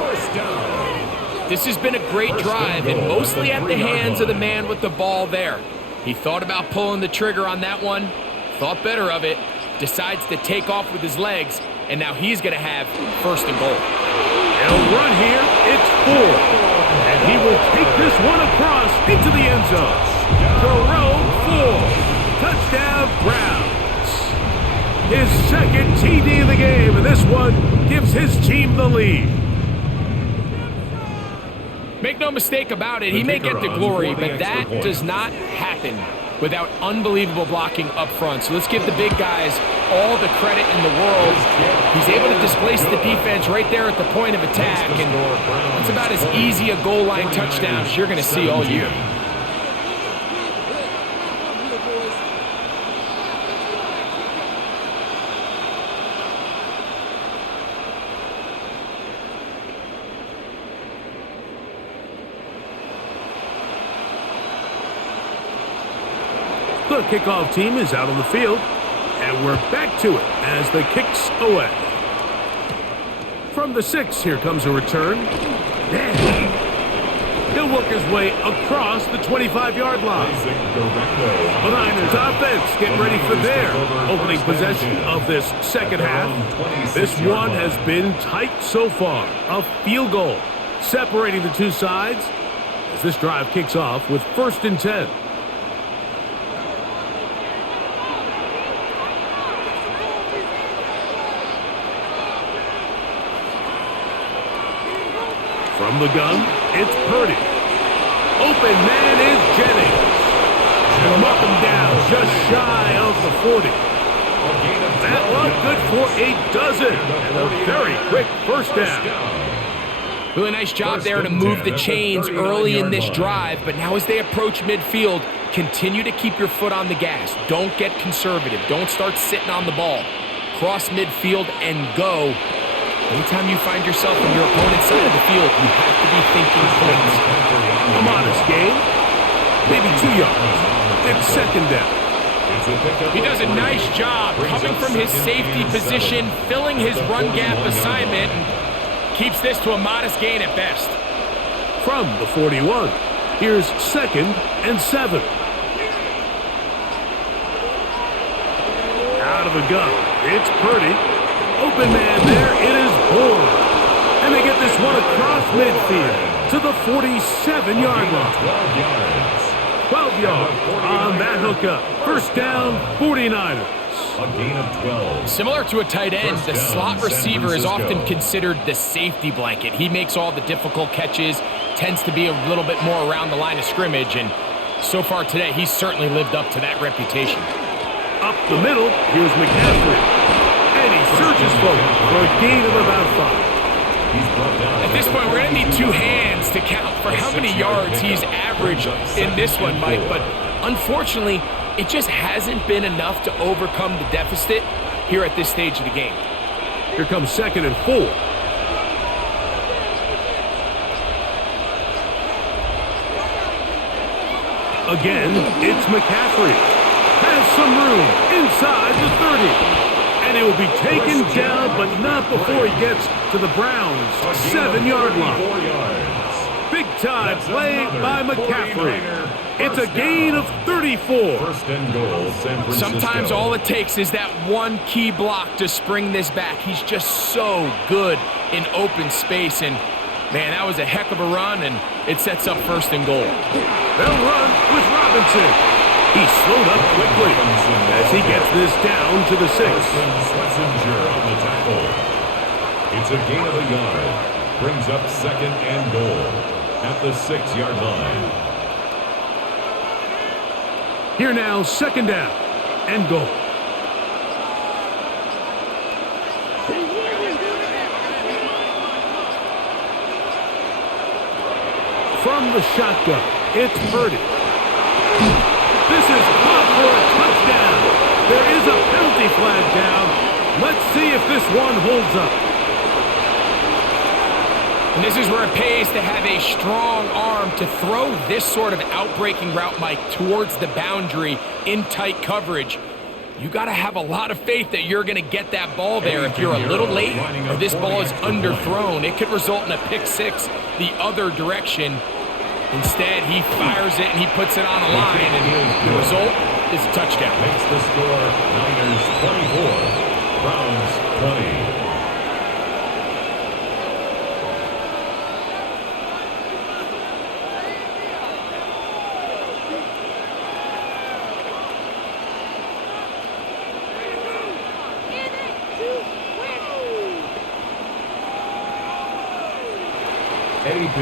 This has been a great drive, and mostly at the hands of the man with the ball there. He thought about pulling the trigger on that one, thought better of it, decides to take off with his legs, and now he's going to have 1st and goal. He'll run here. It's 4. And he will take this one across into the end zone. To row 4. Touchdown, Browns. His 2nd TD of the game, and this one gives his team the lead. Make no mistake about it, he may get the glory, but that does not happen without unbelievable blocking up front. So let's give the big guys all the credit in the world. He's able to displace the defense right there at the point of attack, and it's about as easy a goal line touchdown as you're going to see all year. The kickoff team is out on the field, and we're back to it as the kick's away. From the 6, here comes a return. He'll work his way across the 25-yard line. The Niners offense getting ready for their opening possession of this second half. This one has been tight so far. A field goal separating the two sides as this drive kicks off with 1st and 10. From the gun, it's Purdy. Open man is Jennings. And mark him down just shy of the 40. That looked good for a dozen. And a very quick first down. Really nice job there to move the chains early in this drive, but now as they approach midfield, continue to keep your foot on the gas. Don't get conservative. Don't start sitting on the ball. Cross midfield and go. Anytime you find yourself on your opponent's side of the field, you have to be thinking points. A modest gain, maybe 2 yards. It's 2nd down. He does a nice job coming from his safety position, filling his run gap assignment, and keeps this to a modest gain at best. From the 41, here's 2nd and 7. Out of the gun, it's Purdy. Open man there, it is Bourne. And they get this one across midfield to the 47-yard line. 12 yards on that hookup. 1st down, 49ers. A gain of 12. Similar to a tight end, the slot receiver is often considered the safety blanket. He makes all the difficult catches, tends to be a little bit more around the line of scrimmage, and so far today, he's certainly lived up to that reputation. Up the middle, here's McCaffrey. And he surges forward for a gain of about 5. At this point, we're going to need 2 hands to count for how many yards he's averaged in this one, Mike. But unfortunately, it just hasn't been enough to overcome the deficit here at this stage of the game. Here comes 2nd and 4. Again, it's McCaffrey. Has some room inside the 30. And it will be taken down, but not before he gets to the Browns' 7-yard line. Big time play by McCaffrey. It's a gain of 34. 1st and goal, San Francisco. Sometimes all it takes is that one key block to spring this back. He's just so good in open space, and man, that was a heck of a run, and it sets up 1st and goal. They'll run with Robinson. He slowed up quickly as he gets this down to the 6. Schlesinger on the tackle. It's a gain of a yard. Brings up 2nd and goal at the 6-yard line. Here now, 2nd down and goal. From the shotgun, it's Purdy. This is caught for a touchdown. There is a penalty flag down. Let's see if this one holds up. And this is where it pays to have a strong arm to throw this sort of outbreaking route, Mike, towards the boundary in tight coverage. You got to have a lot of faith that you're going to get that ball there. If you're a little late or this ball is underthrown, it could result in a pick 6 the other direction. Instead, he fires it and he puts it on a line, and the result is a touchdown. Makes the score Niners 24, Browns 20.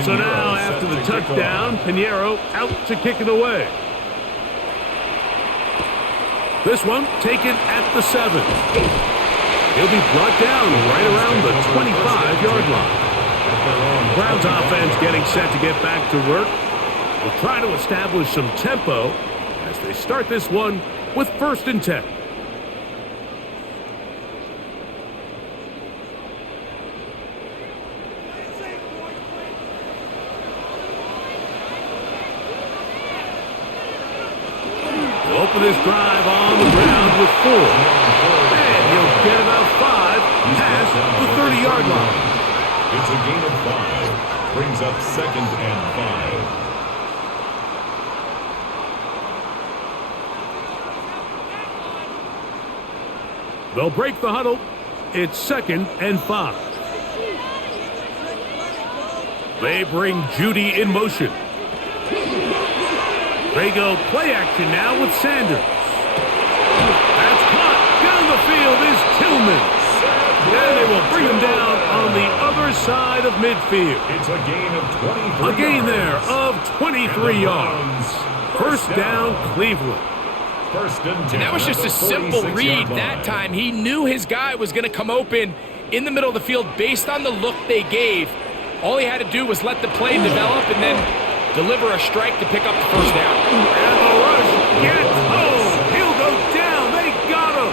So now, after the touchdown, Pinheiro out to kick it away. This one taken at the 7. He'll be brought down right around the 25-yard line. Browns offense getting set to get back to work. We'll try to establish some tempo as they start this one with 1st and 10. open this drive on the ground with 4. And he'll get about 5 past the 30-yard line. It's a gain of 5. Brings up 2nd and 5. They'll break the huddle. It's 2nd and 5. They bring Judy in motion. They go play action now with Sanders. That's caught. Down the field is Tillman. And they will bring him down on the other side of midfield. It's a gain of 23 A gain yards. there of 23 yards. First down, Cleveland. First and 10. And that was just a simple read that time. He knew his guy was going to come open in the middle of the field based on the look they gave. All he had to do was let the play develop and then deliver a strike to pick up the first down. And the rush gets home. He'll go down. They got him.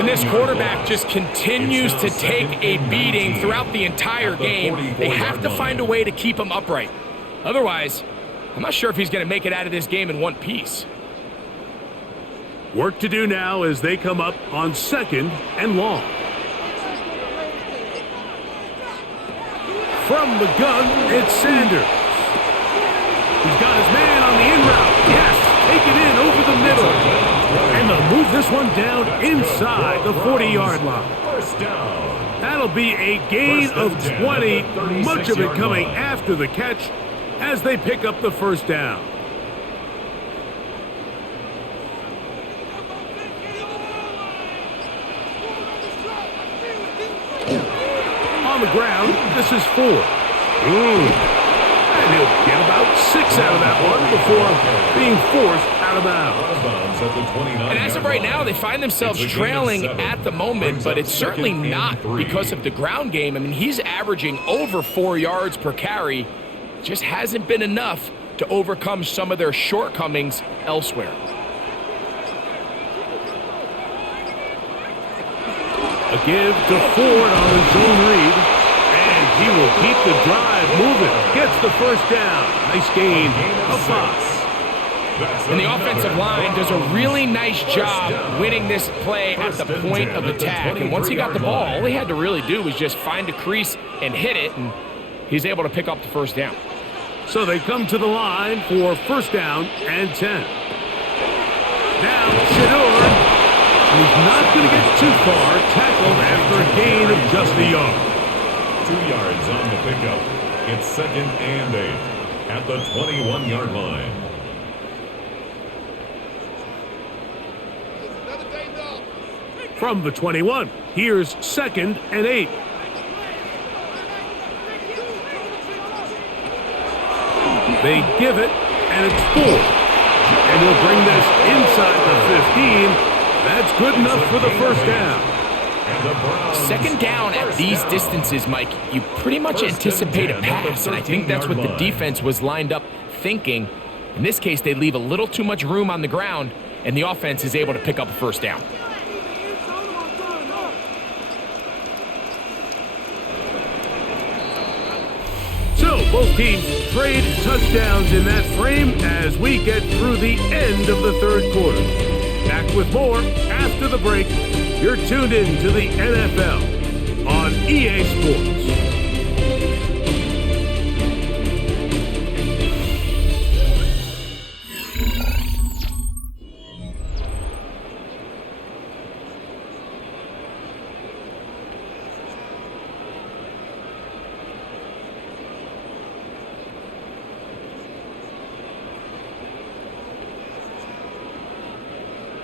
And this quarterback just continues to take a beating throughout the entire game. They have to find a way to keep him upright. Otherwise, I'm not sure if he's going to make it out of this game in one piece. Work to do now as they come up on 2nd and long. From the gun, it's Sanders. He's got his man on the in route. Yes, take it in over the middle. And they'll move this one down inside the 40-yard line. First down. That'll be a gain of 20, much of it coming after the catch as they pick up the first down. On the ground, this is 4. And he'll get about 6 out of that one before being forced out of bounds. And as of right now, they find themselves trailing at the moment, but it's certainly not because of the ground game. I mean, he's averaging over 4 yards per carry. Just hasn't been enough to overcome some of their shortcomings elsewhere. A give to Ford on the zone read. And he will keep the drive moving. Gets the first down. Nice gain of 5. And the offensive line does a really nice job winning this play at the point of attack. And once he got the ball, all he had to really do was just find a crease and hit it, and he's able to pick up the first down. So they come to the line for first down and 10. Now Shador, who's not going to get too far, tackled after a gain of just a yard. 2 yards on the pickup. It's 2nd and 8 at the 21-yard line. From the 21, here's 2nd and 8. They give it, and it's 4. And he'll bring this inside the 15. That's good enough for the first down. Second down at these distances, Mike, you pretty much anticipate a pass, and I think that's what the defense was lined up thinking. In this case, they leave a little too much room on the ground, and the offense is able to pick up a first down. So both teams trade touchdowns in that frame as we get through the end of the third quarter. Back with more after the break. You're tuned in to the NFL on EA Sports.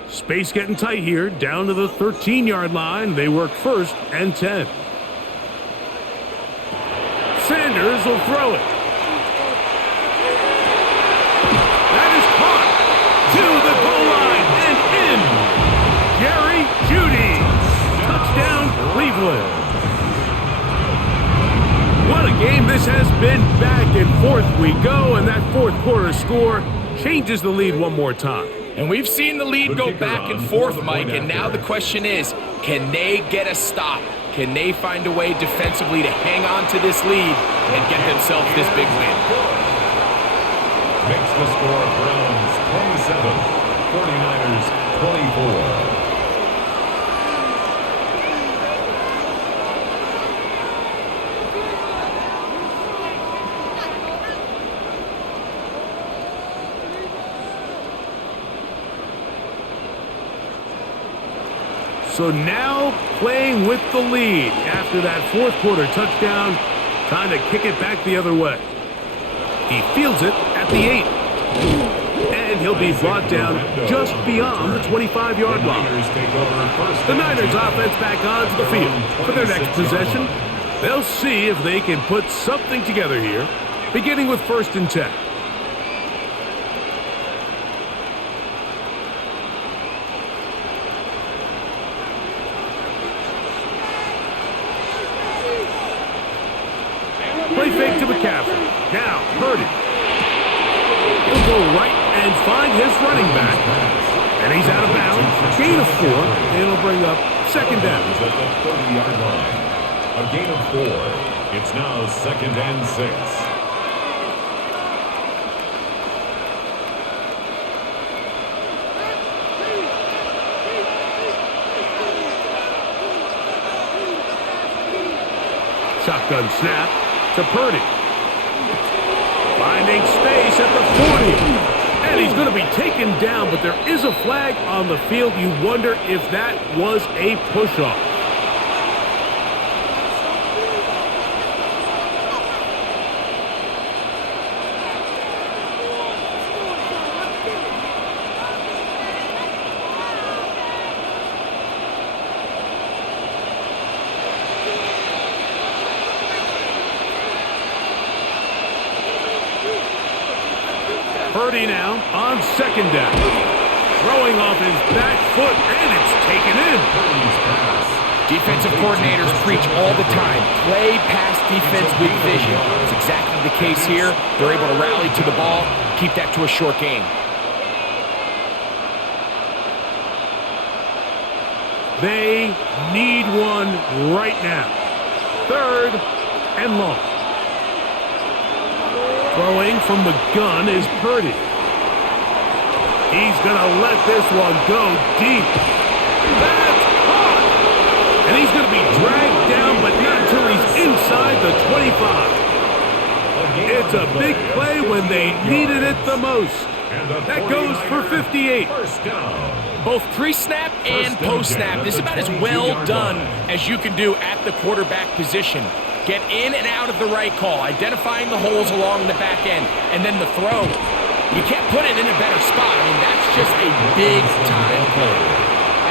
Space getting tight here, down to the 13-yard line. They work first and 10. Sanders will throw it. That is caught to the goal line and in. Jerry Jeudy. Touchdown, Cleveland. What a game this has been. Back and forth we go, and that fourth quarter score changes the lead one more time. And we've seen the lead go back and forth, Mike, and now the question is, can they get a stop? Can they find a way defensively to hang on to this lead and get themselves this big win? Makes the score Browns 27 49ers 24. So now playing with the lead after that fourth quarter touchdown, time to kick it back the other way. He fields it at the 8. And he'll be brought down just beyond the 25-yard line. The Niners offense back onto the field for their next possession. They'll see if they can put something together here, beginning with 1st and 10. Play fake to McCaffrey. Now, Purdy. He'll go right and find his running back. And he's out of bounds. Gain of 4. It'll bring up 2nd down. At the 30-yard line. A gain of 4. It's now 2nd and 6. Shotgun snap to Purdy. Finding space at the 40. And he's going to be taken down, but there is a flag on the field. You wonder if that was a push-off. Purdy now on 2nd down. Throwing off his back foot, and it's taken in. Defensive coordinators preach all the time. Play pass defense with vision. It's exactly the case here. They're able to rally to the ball, keep that to a short game. They need one right now. 3rd and long. Throwing from the gun is Purdy. He's going to let this one go deep. That's caught! And he's going to be dragged down, but not until he's inside the 25. It's a big play when they needed it the most. That goes for 58. Both pre-snap and post-snap, this is about as well done as you can do at the quarterback position. Get in and out of the right call, identifying the holes along the back end, and then the throw. You can't put it in a better spot. I mean, that's just a big-time play.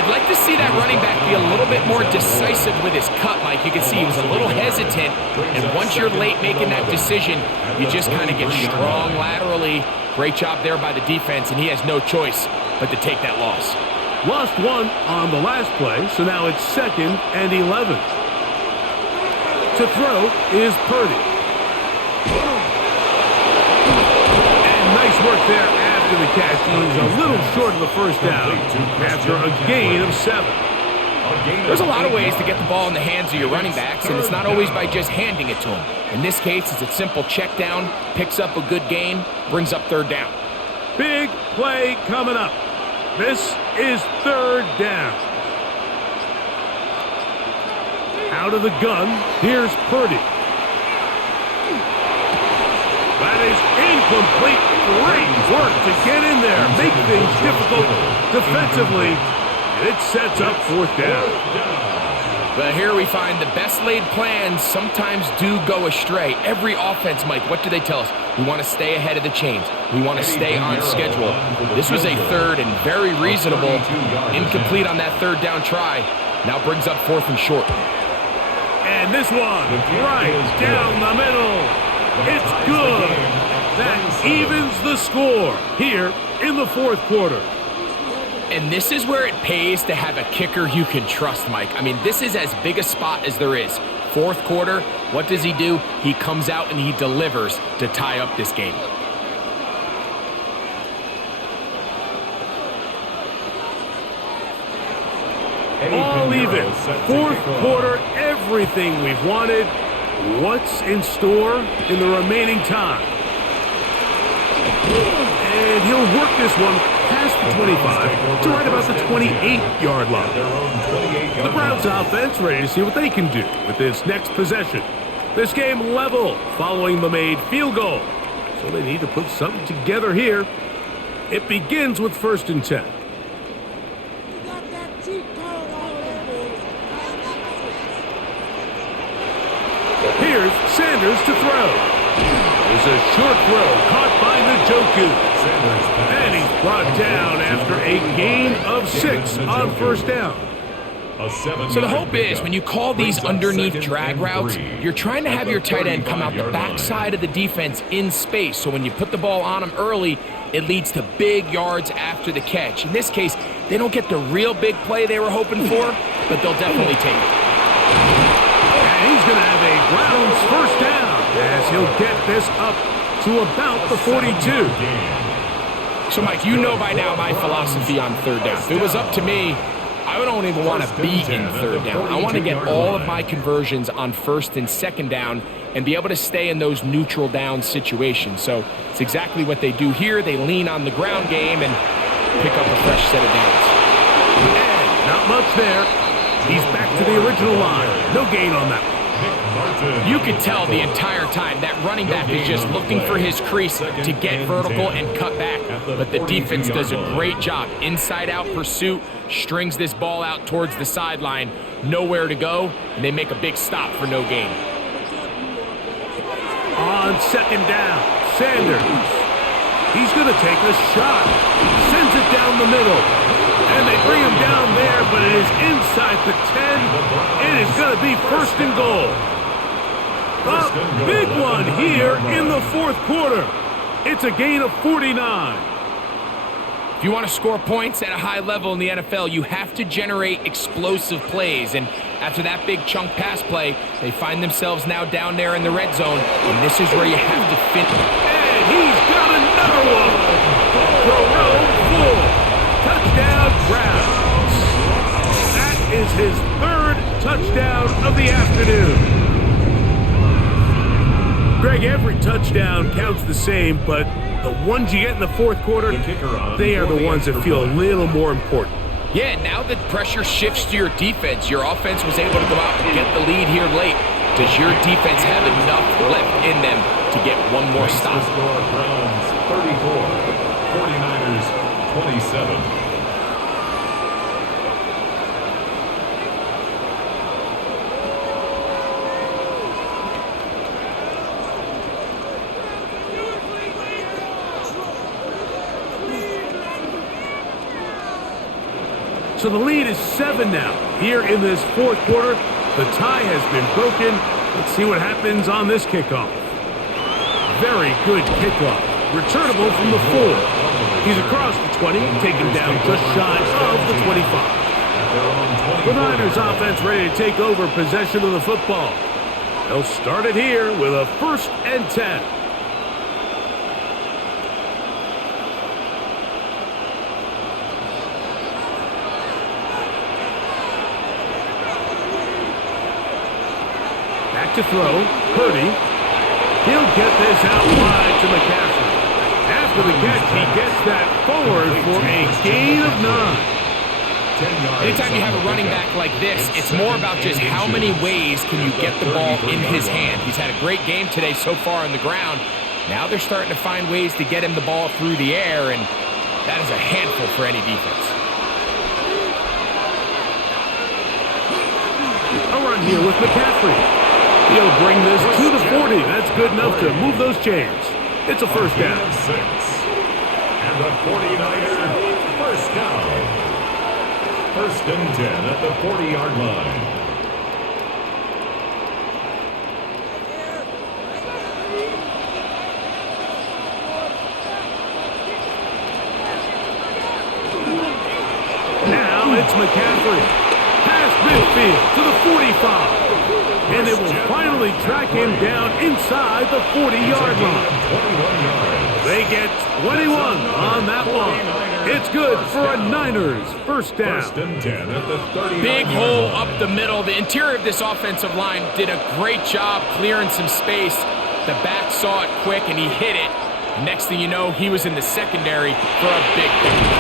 I'd like to see that running back be a little bit more decisive with his cut, Mike. You can see he was a little hesitant, and once you're late making that decision, you just kind of get strong laterally. Great job there by the defense, and he has no choice but to take that loss. Lost one on the last play, so now it's 2nd and 11. To throw is Purdy. And nice work there after the catch. He's a little short of the 1st down after a gain of 7. There's a lot of ways to get the ball in the hands of your running backs, and it's not always by just handing it to them. In this case, it's a simple check down, picks up a good gain, brings up 3rd down. Big play coming up. This is 3rd down. Out of the gun, here's Purdy. That is incomplete. Great work to get in there, make things difficult defensively, and it sets up 4th down. But here we find the best laid plans sometimes do go astray. Every offense, Mike, what do they tell us? We want to stay ahead of the chains. We want to stay on schedule. This was a 3rd and very reasonable. Incomplete on that 3rd down try. Now brings up 4th and short. And this one, right down the middle. It's good. That evens the score here in the 4th quarter. And this is where it pays to have a kicker you can trust, Mike. I mean, this is as big a spot as there is. 4th quarter, what does he do? He comes out and he delivers to tie up this game. All even. 4th quarter, everything we've wanted. What's in store in the remaining time? And he'll work this one past the 25 to right about the 28-yard line. The Browns offense ready to see what they can do with this next possession. This game level following the made field goal. So they need to put something together here. It begins with 1st and 10. Here's Sanders to throw. There's a short throw caught by Njoku. And he's brought down after a gain of 6 on 1st down. So the hope is when you call these underneath drag routes, you're trying to have your tight end come out the backside of the defense in space. So when you put the ball on him early, it leads to big yards after the catch. In this case, they don't get the real big play they were hoping for, but they'll definitely take it. And he's going to have a Browns 1st down as he'll get this up to about the 42. So, Mike, you know by now my philosophy on 3rd down. If it was up to me, I don't even want to be in 3rd down. I want to get all of my conversions on 1st and 2nd down and be able to stay in those neutral down situations. So it's exactly what they do here. They lean on the ground game and pick up a fresh set of downs. And not much there. He's back to the original line. No gain on that one. You can tell the entire time that running back is just looking for his crease to get vertical and cut back. But the defense does a great job. Inside-out pursuit, strings this ball out towards the sideline, nowhere to go, and they make a big stop for no gain. On 2nd down, Sanders. He's going to take a shot. Sends it down the middle. And they bring him down there, but it is inside the 10. It is going to be 1st and goal. A big one here in the 4th quarter. It's a gain of 49. If you want to score points at a high level in the NFL, you have to generate explosive plays. And after that big chunk pass play, they find themselves now down there in the red zone. And this is where you have to fit. And he's got another one. Thoreau full. Touchdown, Browns. That is his 3rd touchdown of the afternoon. Greg, every touchdown counts the same, but the ones you get in the 4th quarter, they are the ones that feel a little more important. Yeah, now the pressure shifts to your defense. Your offense was able to go out and get the lead here late. Does your defense have enough left in them to get one more stop? Browns 34, 49ers 27. So the lead is 7 now. Here in this 4th quarter, the tie has been broken. Let's see what happens on this kickoff. Very good kickoff. Returnable from the 4. He's across the 20, taken down just shy of the 25. The Niners offense ready to take over possession of the football. They'll start it here with a 1st and 10. To throw, Purdy. He'll get this out wide to McCaffrey. After the catch, he gets that forward for a gain of 9. Anytime you have a running back like this, it's more about just how many ways can you get the ball in his hand. He's had a great game today so far on the ground. Now they're starting to find ways to get him the ball through the air, and that is a handful for any defense. A run here with McCaffrey. He'll bring this to the 40. That's good enough to move those chains. It's a 1st down. 6. And the 49er 1st down. 1st and 10 at the 40-yard line. Now it's McCaffrey. Past midfield to the 45. And it will finally track him down inside the 40-yard line. They get 21 on that one. It's good for a Niners 1st down. 1st and 10 at the 30. Big hole up the middle. The interior of this offensive line did a great job clearing some space. The back saw it quick, and he hit it. Next thing you know, he was in the secondary for a big pickup.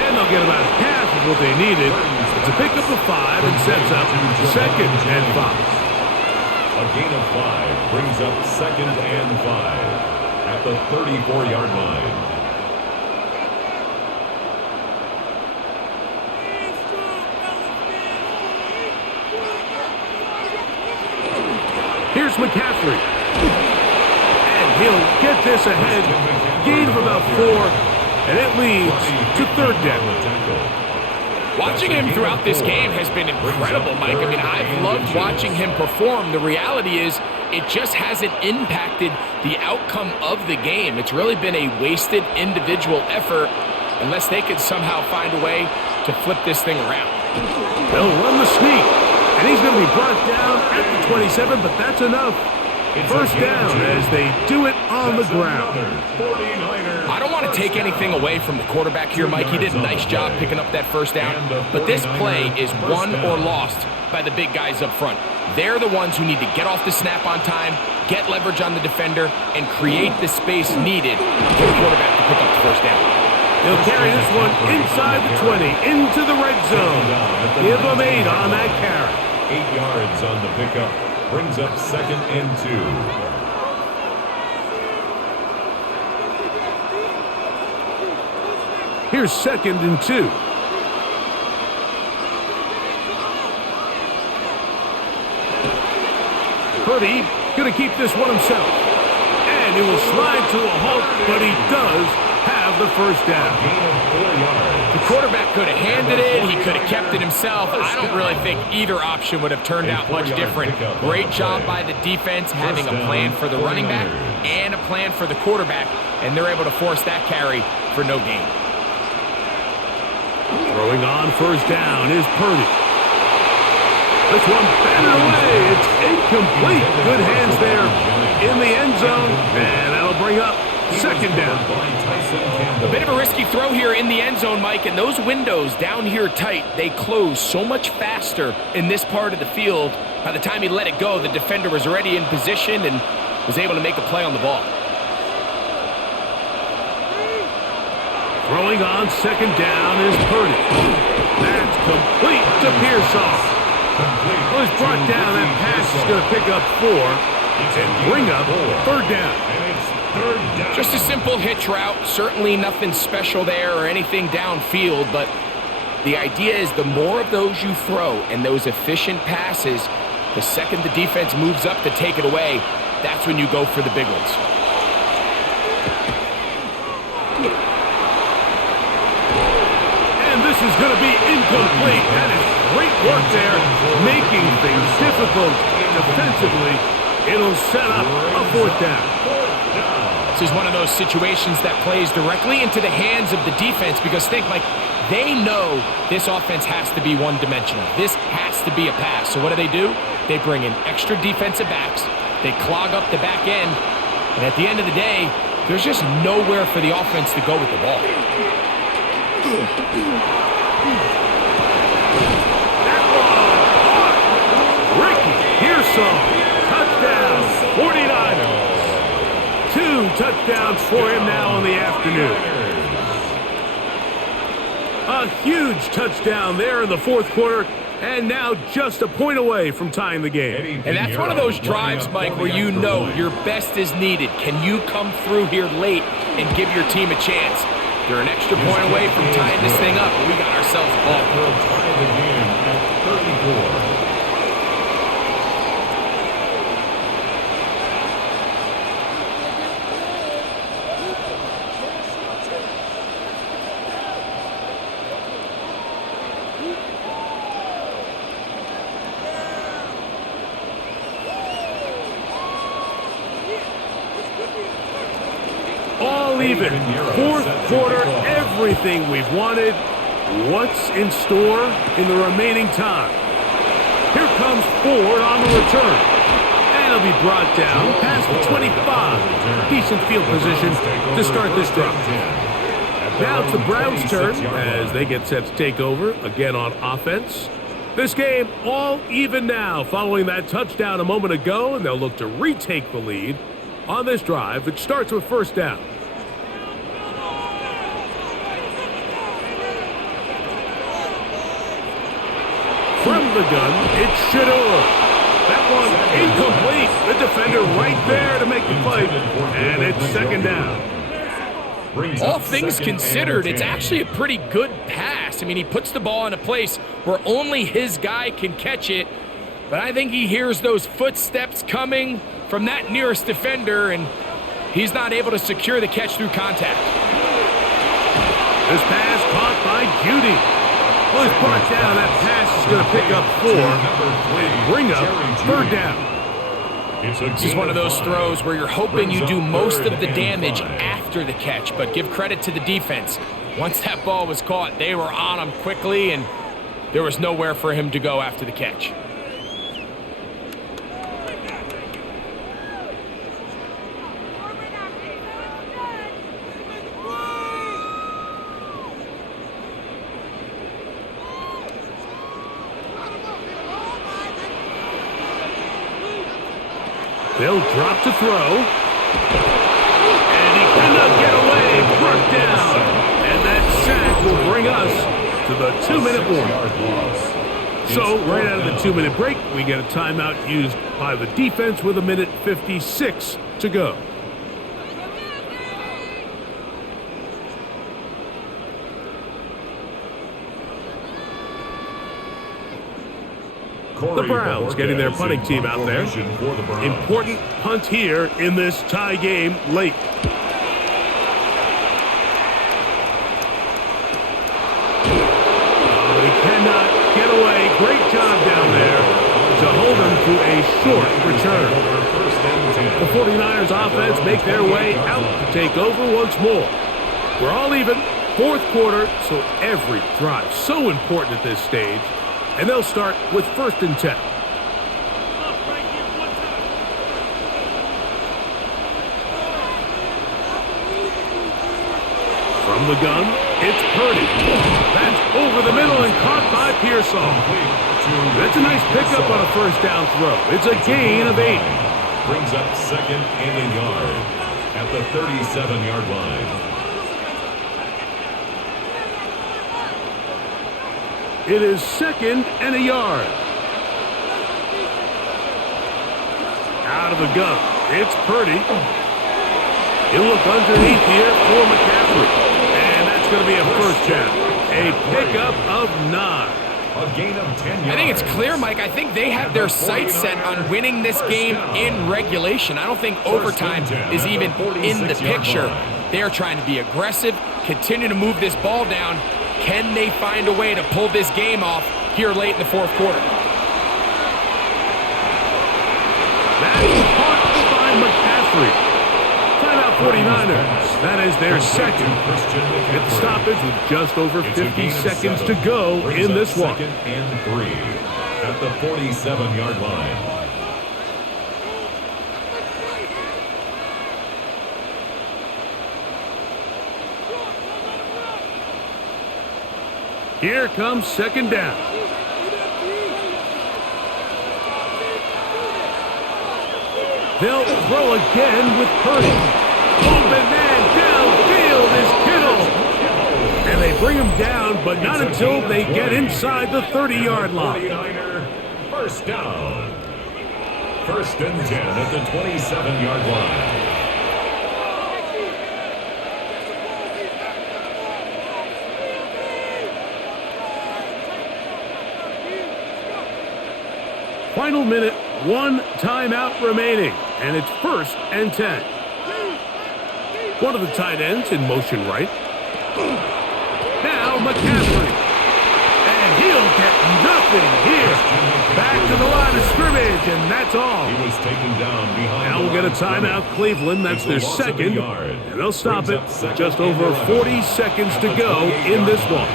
And they'll get about half of what they needed to pick up the 5 and sets up 2nd and 5. A gain of 5 brings up 2nd and 5 at the 34-yard line. Here's McCaffrey. And he'll get this ahead. Gain of about 4, and it leads to 3rd down. Watching him throughout this game has been incredible, Mike. I mean, I've loved watching him perform. The reality is it just hasn't impacted the outcome of the game. It's really been a wasted individual effort unless they can somehow find a way to flip this thing around. They'll run the sneak, and he's going to be brought down at the 27, but that's enough. First down as they do it on the ground. I don't want to take anything away from the quarterback here, Mike. He did a nice job picking up that first down, but this play is won or lost by the big guys up front. They're the ones who need to get off the snap on time, get leverage on the defender, and create the space needed for the quarterback to pick up the first down. He'll carry this one inside the 20, into the red zone. Give him 8 on that carry. 8 yards on the pickup. Brings up 2nd and 2. Here's 2nd and 2. Purdy going to keep this one himself. And he will slide to a halt, but he does have the first down. The quarterback could have handed it. He could have kept it himself. I don't really think either option would have turned out much different. Great job by the defense having a plan for the running back and a plan for the quarterback, and they're able to force that carry for no gain. Throwing on first down is Purdy. This one batted away. It's incomplete. Good hands there in the end zone, and that'll bring up 2nd down. A bit of a risky throw here in the end zone, Mike, and those windows down here tight, they close so much faster in this part of the field. By the time he let it go, the defender was already in position and was able to make a play on the ball. Throwing on 2nd down is Purdy. That's complete to Pearsall. Well, he's brought down. That pass is going to pick up 4 and bring up 3rd down. Just a simple hitch route. Certainly nothing special there or anything downfield, but the idea is the more of those you throw and those efficient passes, the second the defense moves up to take it away, that's when you go for the big ones. And this is going to be incomplete. That is great work there, making things difficult defensively. It'll set up a 4th down. This is one of those situations that plays directly into the hands of the defense because think, Mike, they know this offense has to be one-dimensional. This has to be a pass. So what do? They bring in extra defensive backs. They clog up the back end. And at the end of the day, there's just nowhere for the offense to go with the ball. That one, Ricky Pearsall, touchdown, 49ers. 2 touchdowns for him now in the afternoon. A huge touchdown there in the 4th quarter, and now just a point away from tying the game. And that's one of those drives, Mike, where you know your best is needed. Can you come through here late and give your team a chance? They're an extra point away from tying this thing up, and we got ourselves a ball. Tie the game at 34. All even. 4th quarter, everything we've wanted. What's in store in the remaining time? Here comes Ford on the return. And he'll be brought down past the 25. Decent field position to start this drive. Now it's the Browns' turn as they get set to take over again on offense. This game all even now following that touchdown a moment ago, and they'll look to retake the lead On this drive, it starts with first down. From the gun, it's Shador. That one incomplete. The defender right there to make the play. And it's second down. All things considered, it's actually a pretty good pass. I mean, he puts the ball in a place where only his guy can catch it. But I think he hears those footsteps coming from that nearest defender, and he's not able to secure the catch through contact. This pass caught by Judy. Well, he's brought down. That pass is going to pick up 4 and bring up third down. This is one of those throws where you're hoping you do most of the damage after the catch, but give credit to the defense. Once that ball was caught, they were on him quickly, and there was nowhere for him to go after the catch. They'll drop to throw. And he cannot get away. Brought down. And that sack will bring us to the 2-minute warning. So, right out of the 2-minute break, we get a timeout used by the defense with 1:56 to go. The Browns getting their punting team out there. Important punt here in this tie game late. He cannot get away. Great job down there to hold him to a short return. The 49ers offense make their way out to take over once more. We're all even. Fourth quarter, so every drive so important at this stage. And they'll start with first and 10. From the gun, it's Purdy. That's over the middle and caught by Pearsall. That's a nice pickup on a first down throw. It's a gain of 8. Brings up second and a yard at the 37-yard line. It is second and a yard. Out of the gun, it's Purdy. He'll look underneath here for McCaffrey. And that's going to be a first down. A pickup of 9. A gain of 10 yards. I think it's clear, Mike. I think they have their sights set on winning this game in regulation. I don't think overtime is even in the picture. They're trying to be aggressive, continue to move this ball down. Can they find a way to pull this game off here late in the fourth quarter? That's caught by McCaffrey. Timeout 49ers. That is their second. Get the stoppage with just over 50 seconds to go in this one. Second and 3 at the 47-yard line. Here comes second down. They'll throw again with Purdy. Open man downfield is Kittle. And they bring him down, but not until they get inside the 30-yard line. First down. First and 10 at the 27-yard line. Final minute, 1 timeout remaining, and it's first and 10. One of the tight ends in motion right. Now McCaffrey. And he'll get nothing here. Back to the line of scrimmage, and that's all. He was taken down behind. Now we'll get a timeout, Cleveland. That's their second. And they'll stop it with just over 40 seconds to go in this one.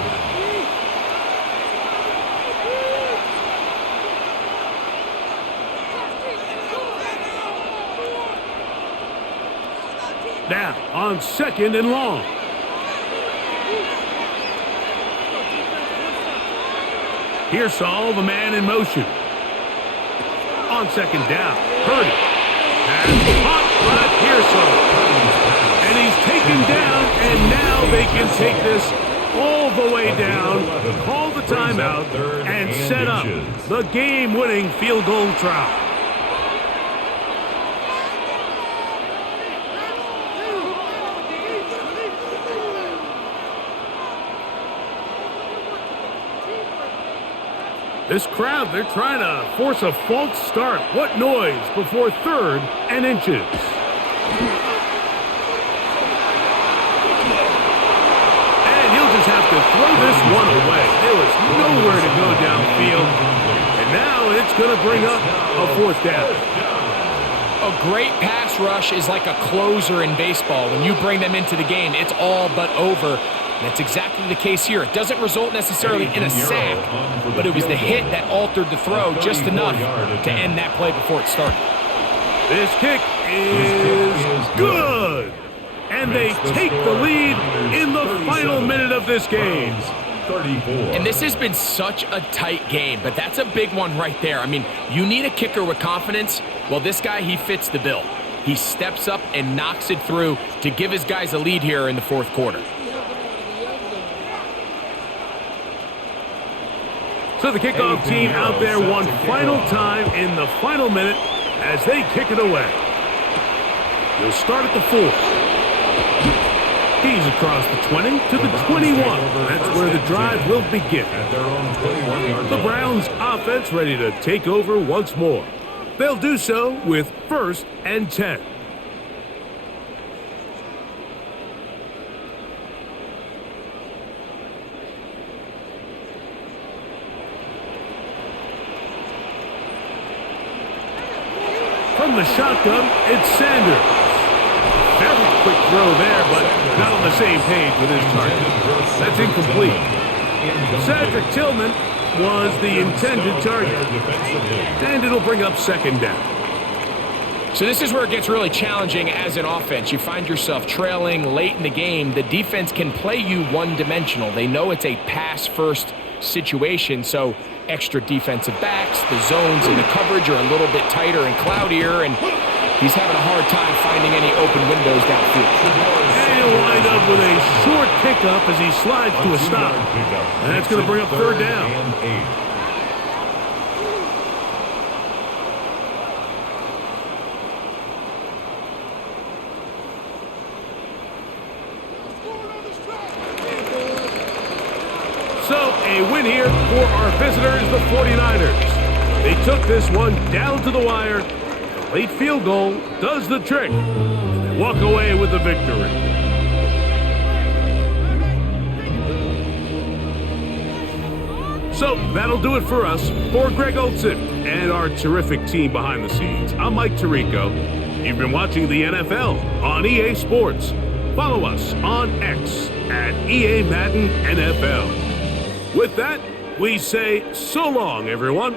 Now, on second and long. Pearsall, the man in motion. On second down, Purdy. And caught by Pearsall. And he's taken down, and now they can take this all the way down, call the timeout, and set up the game-winning field goal try. This crowd, they're trying to force a false start. What noise before 3rd and inches. Have to throw this one away. There was nowhere to go downfield. And now it's going to bring up a 4th down. A great pass rush is like a closer in baseball. When you bring them into the game, it's all but over. And that's exactly the case here. It doesn't result necessarily in a sack, but it was the hit that altered the throw just enough to end that play before it started. This kick is good. And they take the lead in the final minute of this game. And this has been such a tight game, but that's a big one right there. I mean, you need a kicker with confidence. Well, this guy, he fits the bill. He steps up and knocks it through to give his guys a lead here in the 4th quarter. So the kickoff team out there one final time in the final minute as they kick it away. They'll start at the 4. He's across the 20 to the 21. That's where the drive will begin. The Browns offense ready to take over once more. They'll do so with 1st and 10. From the shotgun, it's Sanders. Very quick throw there, but not on the same page with his target. That's incomplete. Cedric Tillman was the intended target. And it'll bring up 2nd down. So this is where it gets really challenging as an offense. You find yourself trailing late in the game. The defense can play you one-dimensional. They know it's a pass-first situation, so extra defensive backs, the zones and the coverage are a little bit tighter and cloudier, and he's having a hard time finding any open windows downfield. And he'll wind up with a short pickup as he slides to a stop. And that's going to bring up 3rd down. So a win here for our visitors, the 49ers. They took this one down to the wire. Late field goal does the trick. And they walk away with the victory. So that'll do it for us. For Greg Olson and our terrific team behind the scenes, I'm Mike Tirico. You've been watching the NFL on EA Sports. Follow us on X at EA Madden NFL. With that, we say so long, everyone.